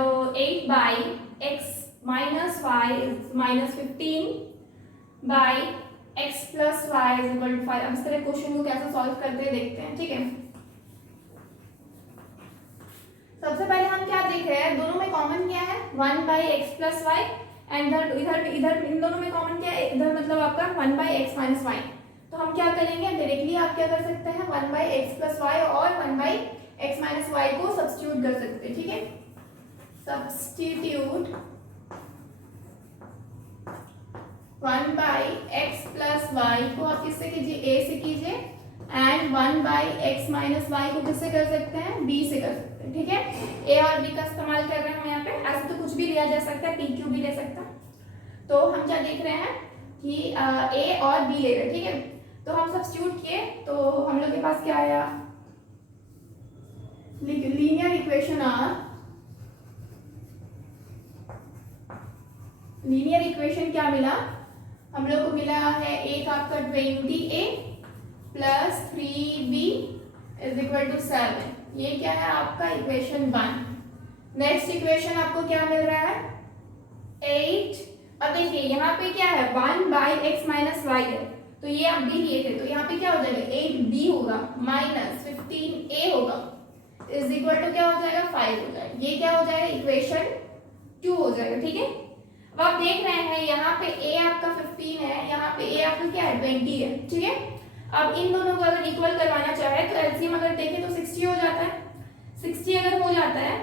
8/x minus y is minus 15 by x plus y is equal to 5। अब इस तरह question को कैसे solve करते हैं देखते हैं, ठीक है। सबसे पहले हम क्या देख रहे हैं, दोनों में कॉमन क्या है 1/x plus y एंड इधर इन दोनों में कॉमन क्या है, इधर मतलब आपका 1/x minus y। तो हम क्या करेंगे डायरेक्टली, आप क्या कर सकते हैं 1/x plus y और 1/x minus y को सब्स्टिट्यूट कर सकते हैं, ठीक है। सब्स्टिट्यूट 1/x plus y को आप किससे कीजिए a से कीजिए एंड 1/x minus y को किससे कर सकते हैं b से कर सकते हैं, ठीक है। a और b का इस्तेमाल कर रहे हैं हम यहाँ पे, ऐसे तो कुछ भी लिया जा सकता है, pq भी ले सकता है। तो हम क्या देख रहे हैं कि a और b ले रहे हैं, ठीक है। तो हम सब्स्टिट्यूट किए तो हम लोग के पास क्या आया, लीनियर इक्वेशन लीनियर इक्वेशन क्या मिला हम लोग को, मिला है एक आपका 20a plus 3b is equal to 7, ये क्या है आपका इक्वेशन 1। नेक्स्ट इक्वेशन आपको क्या मिल रहा है 8। अब देखिए यहाँ पे क्या है 1/x minus y है, तो ये आप b लिए थे, तो यहाँ पे क्या हो जाएगा 8b होगा माइनस 15a होगा इज इक्वल टू क्या हो जाएगा 5 हो जाएगा, ये क्या हो जाएगा इक्वेशन 2 हो जाएगा, ठीक है। अब आप देख रहे हैं यहाँ पे a आपका 15 है, यहाँ पे a आपका क्या है 20 है, ठीक है। अब इन दोनों को अगर इक्वल करवाना चाहे तो एलसीएम अगर देखें तो 60 हो जाता है। 60 अगर हो जाता है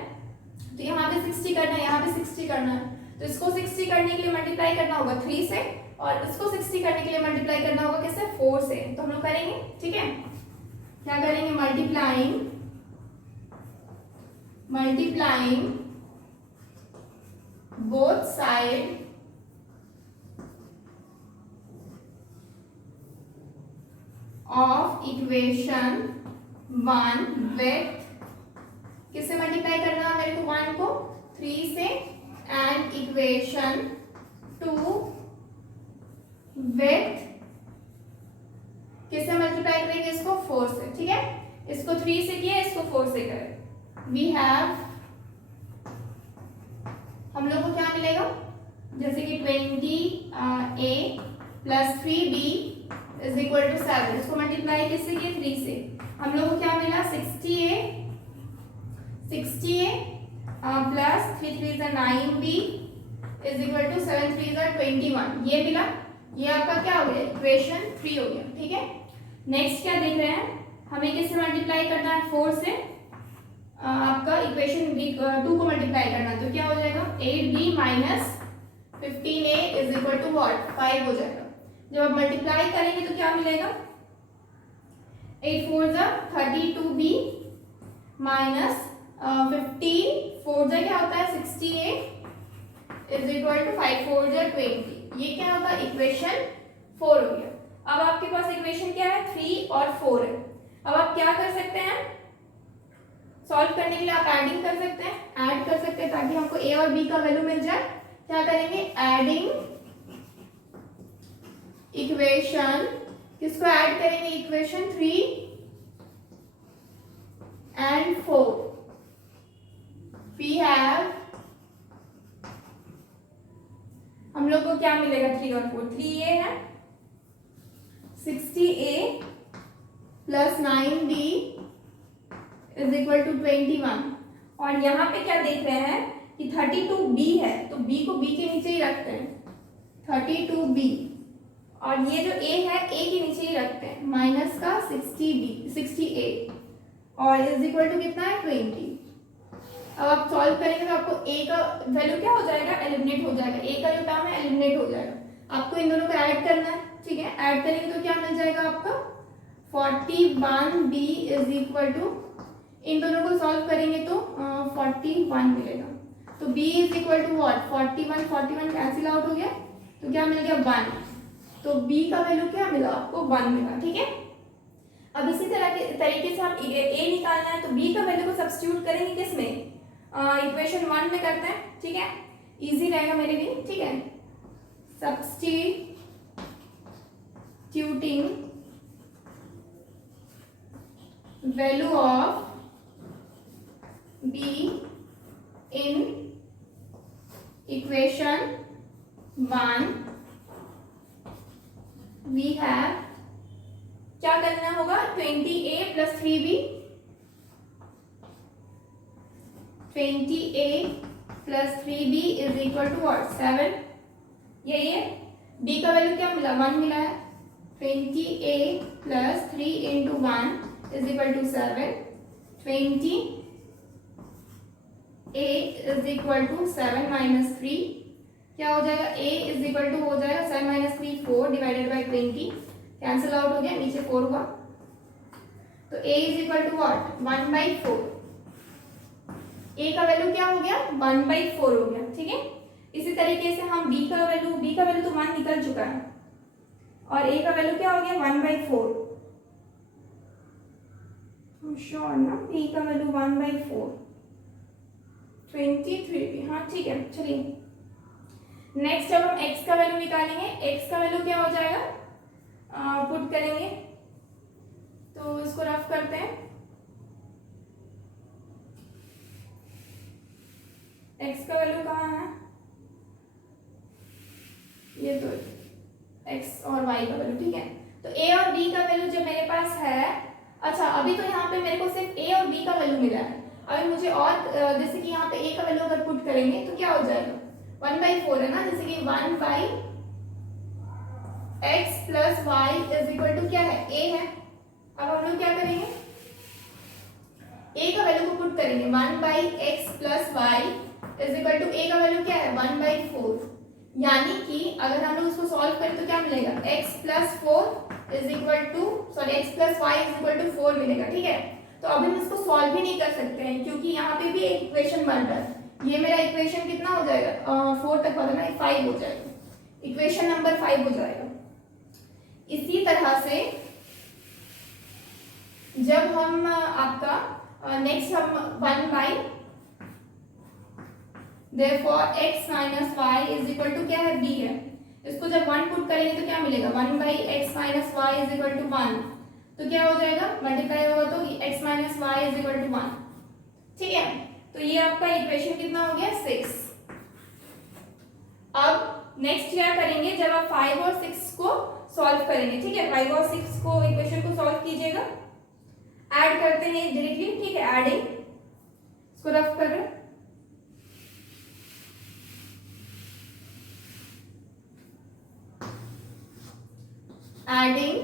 तो यहाँ पे 60 करना है, यहाँ पे 60 करना है, तो इसको 60 करने के लिए मल्टीप्लाई करना होगा 3 से, और इसको 60 करने के लिए मल्टीप्लाई करना होगा किससे 4 से। तो हम लोग करेंगे, ठीक है, क्या करेंगे, multiplying both side of equation 1 with, किससे मल्टीप्लाई करना है मेरे को 1 को 3 से, एंड इक्वेशन 2 विथ, किससे मल्टीप्लाई करेंगे इसको 4 से, ठीक है। इसको 3 से किया, इसको 4 से करें, वी हैव, हम लोग को क्या मिलेगा, जैसे कि 20a plus 3b is equal to 7, इसको मल्टीप्लाई किससे किए 3 से, हम लोग को क्या मिला 60a plus 3 3 is 9b is equal to 7 3 is 21, ये मिला। ये आपका क्या हो गया, इक्वेशन 3 हो गया, ठीक है। नेक्स्ट क्या देख रहे हैं, हमें किससे मल्टीप्लाई करना है 4 से, आपका इक्वेशन 2 को मल्टीप्लाई करना है, तो क्या हो जाएगा 8b minus 15a is equal to what 5 हो जाएगा। जब आप मल्टीप्लाई करेंगे तो क्या मिलेगा, 8 4 जा 32b माइनस 15 4 जा क्या होता है 60a इज इक्वल टू 5 4 जा 20, ये क्या होगा इक्वेशन 4 हो गया। अब आपके पास इक्वेशन क्या है 3 और 4 है। अब आप क्या कर सकते हैं, सॉल्व करने के लिए आप एडिंग कर सकते हैं, ऐड कर सकते हैं ताकि हमको a और b का वैल्यू मिल जाए। क्या करेंगे, एडिंग इक्वेशन, किसको ऐड करेंगे, इक्वेशन 3 एंड 4, वी हैव, हम लोग को क्या मिलेगा 3 और 4, 3a है 60a plus 9b is equal to 21, और यहाँ पे क्या देख रहे हैं कि 32b है, तो b को b के नीचे ही रखते हैं 32b, और ये जो a है a के नीचे ही रखते हैं, माइनस का 60a और इज इक्वल टू कितना है 20। अब आप सॉल्व करेंगे तो आपको a का वैल्यू क्या हो जाएगा, एलिमिनेट हो जाएगा, a का जो टर्म है एलिमिनेट हो जाएगा। आपको इन दोनों को ऐड करना है, ठीक है, ऐड करेंगे तो क्या मिल जाएगा आपका 41b इज इक्वल टू, इन दोनों को सॉल्व करेंगे तो 41 मिलेगा, तो b is equal to what 41 cancel out हो गया, तो क्या मिल गया 1, तो b का वैल्यू क्या मिला आपको 1 मिला, ठीक है। अब इसी तरह के तरीके से हम a निकालना है, तो b का वैल्यू को सब्स्टिट्यूट करेंगे किसमें, इक्वेशन 1 में करते हैं, ठीक है, इजी रहेगा मेरे लिए, ठीक है। Substituting value of b in equation 1 we have, क्या करना होगा 20a plus 3b, 20a plus 3b is equal to what 7, यही है। b का वैल्यू क्या मिला 1 मिला है, 20a plus 3 into 1 is equal to 7, 20a is equal to 7 minus 3, क्या हो जाएगा a इज इक्वल टू हो जाएगा 7 minus 3 4 divided by 20, cancel out हो गया, नीचे 4 हुआ, तो a is equal to what 1/4, a का वैल्यू क्या हो गया 1/4 हो गया, ठीक है। इसी तरीके से हम b का वैल्यू तो 1 निकल चुका है, और a का वैल्यू क्या हो गया 1/4, श्योर ना, b का वैल्यू 1/4 23, हाँ ठीक है। चलिए नेक्स्ट जब हम x का वैल्यू निकालेंगे, x का वैल्यू क्या हो जाएगा, पुट करेंगे, तो इसको रफ करते हैं, x का वैल्यू कहाँ है, ये तो x और y का वैल्यू, ठीक है। तो a और b का वैल्यू जब मेरे पास है, अच्छा अभी तो यहाँ पे मेरे को सिर्फ a और b का वैल्यू मिला है, अभी मुझे और जैसे कि यहाँ पे a का वैल्यू अगर पुट करेंगे तो क्या हो जाएगा 1/4 है ना, जैसे कि 1/x plus Y is equal to क्या है, a है। अब हम लोग क्या करेंगे, a का वैल्यू को पुट करेंगे, 1/x plus Y is equal to a का वैल्यू क्या है 1/4, यानी कि अगर हम लोग इसको सॉल्व करें तो क्या मिलेगा, x plus 4 is equal to x plus Y is equal to 4 मिलेगा। ठीक है, तो अभी हम इसको सॉल्व भी नहीं कर सकते हैं क्योंकि यहाँ पे भी एक इक्वेशन बन रहा है। ये मेरा इक्वेशन कितना हो जाएगा, 4 तक वाला ना 5 हो जाएगा, इक्वेशन नंबर 5 हो जाएगा। इसी तरह से जब हम आपका नेक्स्ट हम 1 therefore x minus Y is equal to क्या है, b है। इसको जब 1 पुट करेंगे तो क्या मिलेगा, 1/x minus Y is equal to 1, तो क्या हो जाएगा, मल्टीप्लाई होगा तो x minus Y is equal to 1। ठीक है, तो ये आपका इक्वेशन कितना हो गया 6। अब नेक्स्ट क्या करेंगे, जब आप 5 और 6 को सॉल्व करेंगे, ठीक है, 5 और 6 को इक्वेशन को सॉल्व कीजिएगा, ऐड करते हैं डायरेक्टली। ठीक है, एडिंग, इसको रफ कर रहे हैं, एडिंग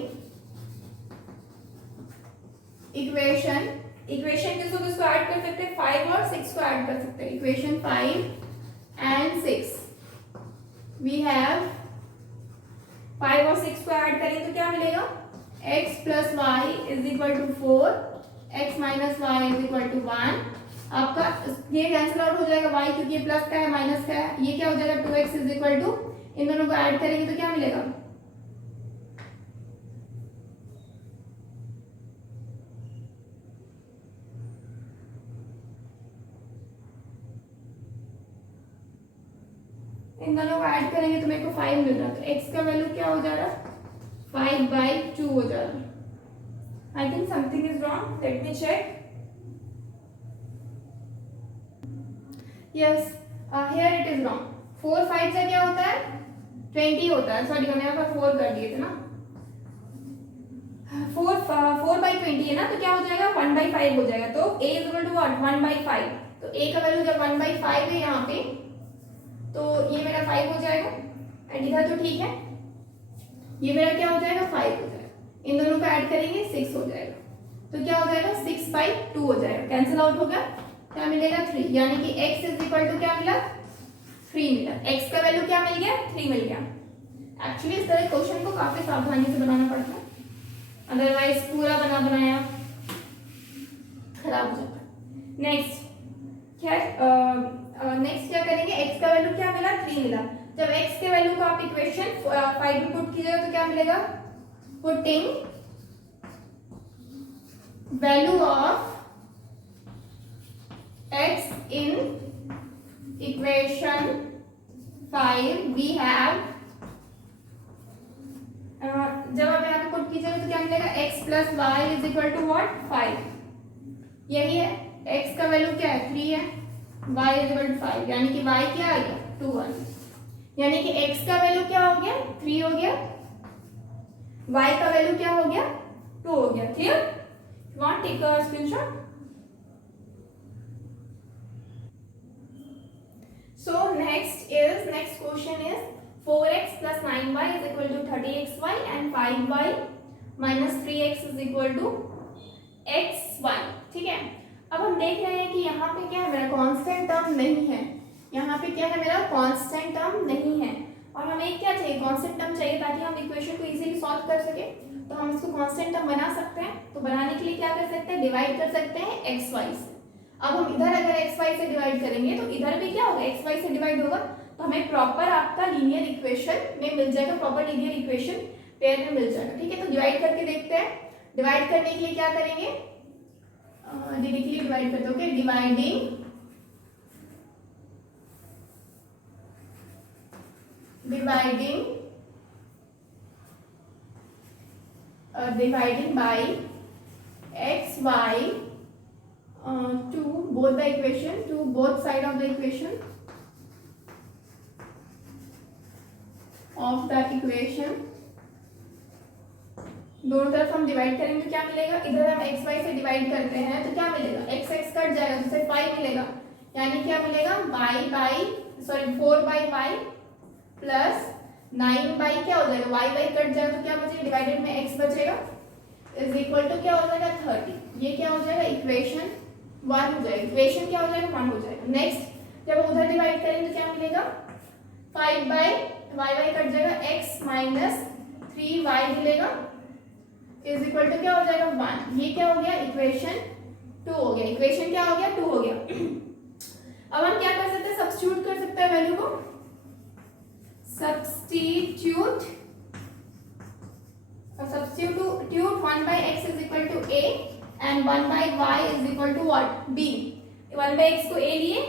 इक्वेशन किसको किसको ऐड कर सकते हैं, 5 और 6 को ऐड कर सकते हैं। इक्वेशन 5 एंड 6 वी हैव 5 और 6 को ऐड करेंगे तो क्या मिलेगा, x plus Y is equal to 4, x minus Y is equal to 1। आपका ये कैंसिल आउट हो जाएगा y, क्योंकि ये प्लस का है माइनस का है, ये क्या हो जाएगा 2x इज इक्वल टू, इन दोनों को ऐड करेंगे तो क्या मिलेगा, इन दोनों को ऐड करेंगे तो मेरे को 5 मिल रहा है, तो x का वैल्यू क्या हो जा रहा है 5/2 हो जा रहा है। I think something is wrong, let me check. Yes, here it is wrong. 4 5 से क्या होता है 20 होता है, सॉरी मैंने यहाँ पर 4 कर दिए थे ना, 4/20 है ना, तो क्या हो जाएगा 1/5 हो जाएगा। तो a is equal to what 1/5, तो a का वैल्यू जब 1/5 है यहाँ पे तो ये मेरा 5 हो जाएगा, एंड इधर तो ठीक है, ये मेरा क्या हो जाएगा 5 हो जाएगा, इन दोनों को ऐड करेंगे 6 हो जाएगा, तो क्या हो जाएगा 6/2 हो जाएगा, कैंसिल आउट हो गया, क्या मिलेगा 3, यानी कि x इज इक्वल टू क्या मिला 3 मिला, x का वैल्यू क्या मिल गया 3 मिल गया। एक्चुअली इस तरह क्वेश्चन को काफी सावधानी से बनाना पड़ता है, अदरवाइज पूरा बना बनाया खराब हो जाता है। नेक्स्ट क्या करेंगे, x का वैल्यू क्या मिला 3 मिला, जब x के वैल्यू को आप इक्वेशन 5 में पुट कीजिएगा तो क्या मिलेगा, putting value of x in equation 5 we have, जब आप यहाँ पे पुट कीजिएगा तो क्या मिलेगा x plus Y is equal to what 5, यही है, x का वैल्यू क्या है 3 है, y इज इक्वल टू 5, यानी कि y क्या आ गया 2 1, यानी कि x का वैल्यू क्या हो गया 3 हो गया, y का वैल्यू क्या हो गया 2 हो गया। Clear, want take a screenshot. So next question is 4x plus 9y is equal to 30xy and 5y minus 3x is equal to xy। ठीक है, अब हम देख रहे हैं कि यहाँ पे क्या है मेरा कांस्टेंट टर्म नहीं है, यहाँ पे क्या है मेरा कांस्टेंट टर्म नहीं है, और हमें क्या चाहिए कांस्टेंट टर्म चाहिए ताकि हम इक्वेशन को इजीली सॉल्व कर सके। तो हम इसको कांस्टेंट टर्म बना सकते हैं, तो बनाने के लिए क्या कर सकते हैं डिवाइड कर सकते हैं xy से। अब हम इधर अगर xy से डिवाइड करेंगे तो इधर भी क्या होगा xy से डिवाइड होगा, तो हमें प्रॉपर आपका लीनियर इक्वेशन में मिल जाएगा, प्रॉपर लीनियर इक्वेशन पेयर में मिल जाएगा। ठीक है, तो डिवाइड करके देखते हैं। डिवाइड करने के लिए क्या करेंगे, डायरेक्टली डिवाइड करते okay, dividing by xy to both the equation, to both side of the equation दोनों तरफ हम डिवाइड करेंगे तो क्या मिलेगा, इधर हम x y से डिवाइड करते हैं तो क्या मिलेगा x x कट जाएगा तो सिर्फ y मिलेगा, यानी क्या मिलेगा y by sorry 4/y plus 9 क्या हो जाएगा, y कट जाएगा तो क्या बचेगा, डिवाइडेड में x बचेगा, इज इक्वल टू क्या हो जाएगा 30। ये क्या हो जाएगा, इक्वेशन 1 हो जाएगा। इक्वेशन क्या हो जाएगा, 1 हो जाएगा। नेक्स्ट जब उधर डिवाइड करेंगे तो क्या मिलेगा, 5/y कट जाएगा, x माइनस 3y मिलेगा, इज इक्वल टू क्या हो जाएगा 1। ये क्या हो गया, इक्वेशन 2 हो गया। इक्वेशन क्या हो गया, 2 हो गया। अब हम क्या कर सकते हैं, सब्स्टिट्यूट कर सकते हैं वैल्यू को, substitute 1/x is equal to a and 1/y is equal to what, b। 1/x को a लिए,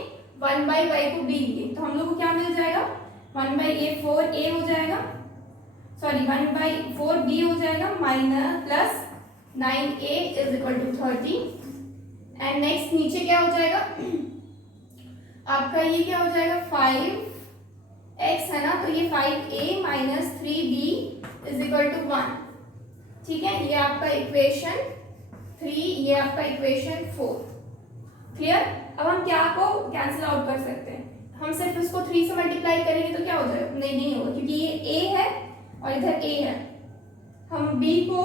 1/y को b लिए, तो हम लोग को क्या मिल जाएगा, 1/a 4a हो जाएगा, सॉरी 1/4b हो जाएगा, minus plus 9a is equal to 30। And next नीचे क्या हो जाएगा आपका, ये क्या हो जाएगा 5x है ना, तो ये 5a minus 3b is equal to 1। ठीक है, ये आपका इक्वेशन 3, ये आपका इक्वेशन 4। क्लियर। अब हम क्या को कैंसिल आउट कर सकते हैं, हम सिर्फ इसको 3 से मल्टीप्लाई करेंगे तो क्या हो जाएगा, नहीं होगा, क्योंकि ये a है और इधर a है। हम b को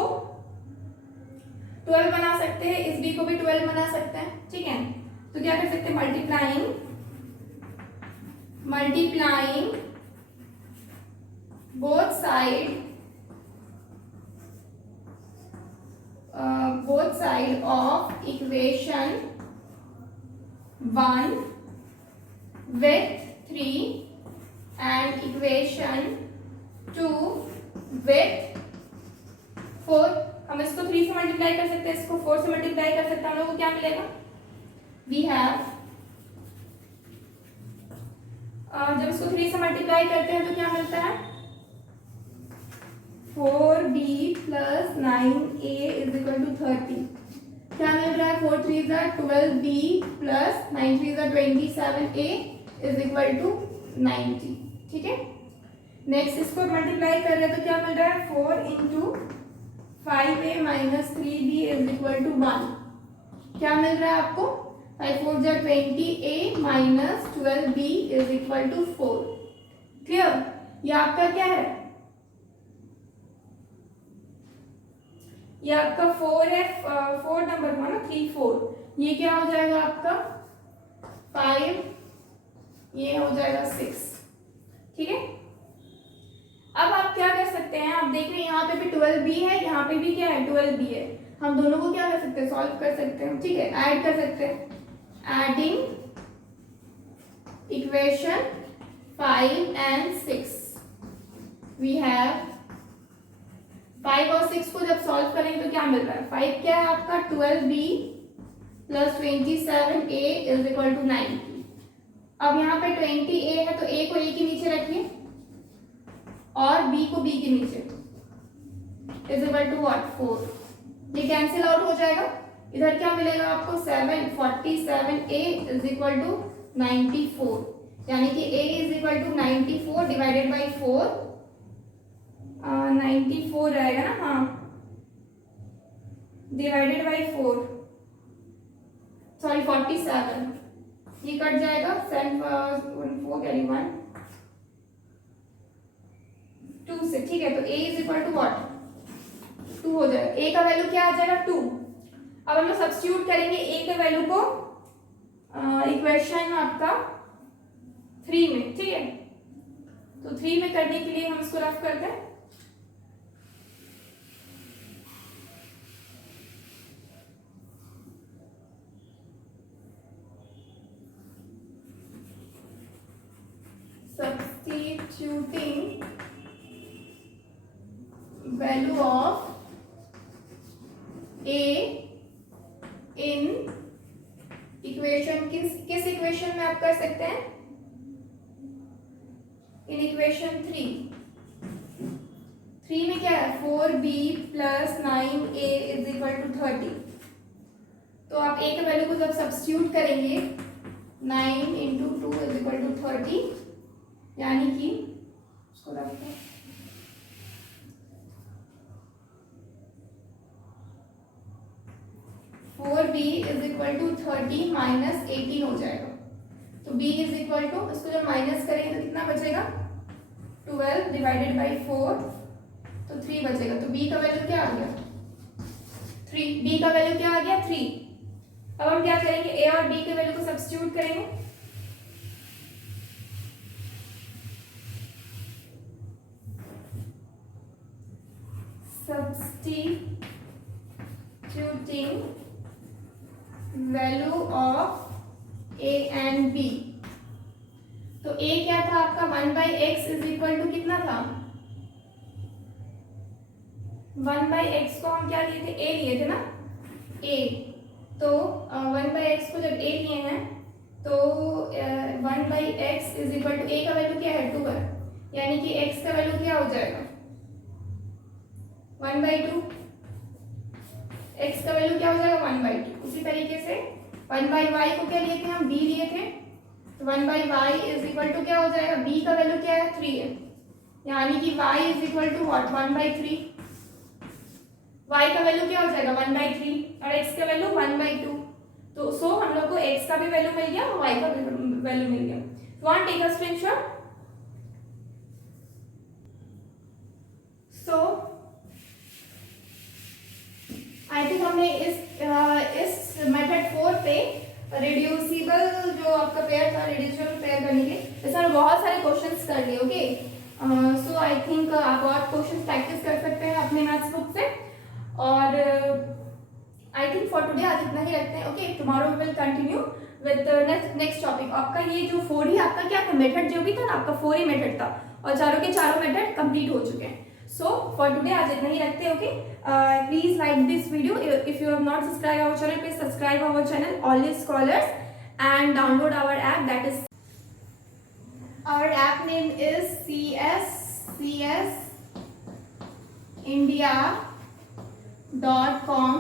12 बना सकते हैं, इस b को भी 12 बना सकते हैं। ठीक है, तो क्या कर सकते हैं, multiplying both side of equation 1 with 3 and equation 2 with 4। हम इसको 3 से मल्टीप्लाई कर सकते हैं, इसको 4 से मल्टीप्लाई कर सकते हैं, हम लोग को क्या मिलेगा, वी हैव जब इसको 3 से मल्टीप्लाई करते हैं तो क्या मिलता है, 4b plus 9a is equal to 30। क्या मिल रहा है, 4 3 12b plus 9 3 27a is equal to 90। ठीक है, नेक्स्ट इसको मल्टीप्लाई कर रहे हैं तो क्या मिल रहा है, 4 into 5a minus 3b is equal to 1। क्या मिल रहा है आपको, 5 4 20a minus 12b is equal to 4। Clear. ये आपका क्या है, ये आपका 4 है, 4 नंबर हुआ ना, 3 4। ये क्या हो जाएगा आपका 5, ये हो जाएगा 6। ठीक है, अब आप क्या कर सकते हैं, आप देख रहे हैं यहाँ पे भी 12b है, यहाँ पे भी क्या है 12b है, हम दोनों को क्या कर सकते हैं, सॉल्व कर सकते हैं। ठीक है, ऐड कर सकते हैं, adding equation 5 and 6 we have 5 और 6 को जब सॉल्व करेंगे तो क्या मिल रहा है, 5 क्या है आपका 12b plus 27a is equal to 90। अब यहाँ पे 20a है तो a को a के नीचे रखिए और b को b के नीचे, इज इक्वल टू व्हाट 4। ये कैंसिल आउट हो जाएगा, इधर क्या मिलेगा आपको 47a इज इक्वल टू 94, यानी कि a is equal to 94 divided by 4, 94 रहेगा ना, हाँ, डिवाइडेड बाई 4, सॉरी 47, ये कट जाएगा 7 4 कैरी 1 2 से। ठीक है, तो a is equal to what 2 हो जाएगा, a का वैल्यू क्या आ जाएगा 2। अब हम लोग सब्स्टिट्यूट करेंगे a के वैल्यू को इक्वेशन आपका 3 में। ठीक है, तो 3 में करने के लिए हम इसको रफ करते हैं, substituting value of a in equation, किस इक्वेशन में आप कर सकते हैं, इन इक्वेशन 3 में क्या है 4b plus 9a is equal to 30। तो आप a के वैल्यू को जब सब्स्टिट्यूट करेंगे 9 इंटू 2 इज इक्वल टू 30, यानी कि उसको रखते हैं 4b is equal to 30 minus 18 हो जाएगा। तो b इज इक्वल टू, इसको जब माइनस करेंगे तो कितना बचेगा, 12 डिवाइडेड बाई 4, तो 3 बचेगा। तो b का वैल्यू क्या आ गया, 3। b का वैल्यू क्या आ गया, 3। अब हम क्या करेंगे, a और b के वैल्यू को सब्स्टिट्यूट करेंगे। Substituting value of a and b, तो a क्या था आपका 1/x इज इक्वल टू कितना था, 1/x को हम क्या लिए थे, a लिए थे ना, a। तो 1/x को जब a लिए हैं तो 1/x is equal to a का वैल्यू क्या है, 2 है, यानी कि x का वैल्यू क्या हो जाएगा, 1/2। x का वैल्यू क्या हो जाएगा, 1/2। उसी तरीके से 1/y को क्या लिए थे हम, b लिए थे, तो 1/y इज इक्वल टू क्या हो जाएगा, b का वैल्यू क्या है, 3 है, यानी कि y is equal to what, 1/3। y का वैल्यू क्या हो जाएगा, 1/3 और x का वैल्यू 1/2। तो सो हम लोग को x का भी वैल्यू मिल गया और y का वैल्यू मिल गया। Want take a screenshot. So I think हमने इस मेथड 4 पे रिड्यूसिबल जो आपका पेयर था, रिड्यूसिबल पेयर करने के इसमें बहुत सारे क्वेश्चंस कर लिए। ओके, सो आई थिंक आप और क्वेश्चंस प्रैक्टिस कर सकते हैं अपने मैथ्स बुक से। और आई थिंक फॉर टुडे आज इतना ही रखते हैं। Okay, tomorrow we will continue with next topic. आपका ये जो 4 ही आपका क्या था, मेथड जो भी था ना आपका 4 ही मेथड था और चारों के चारों मेथड कंप्लीट हो चुके हैं। So for today आज इतना ही रखते हैं। Okay, please like this video. If you have not subscribed our channel, please subscribe our channel All Scholars and download our app. That is, our app name is cscsindia.com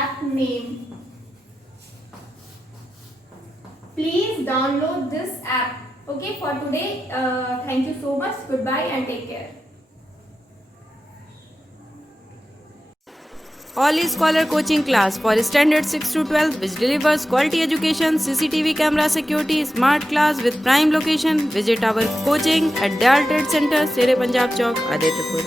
app name. Please download this app. Okay, for today, thank you so much. Goodbye and take care. All Scholar coaching class for standard 6 to 12 which delivers quality education, CCTV camera security, smart class with prime location. Visit our coaching at Dayal Trade Center, Sere Punjab Chowk, Aditapur.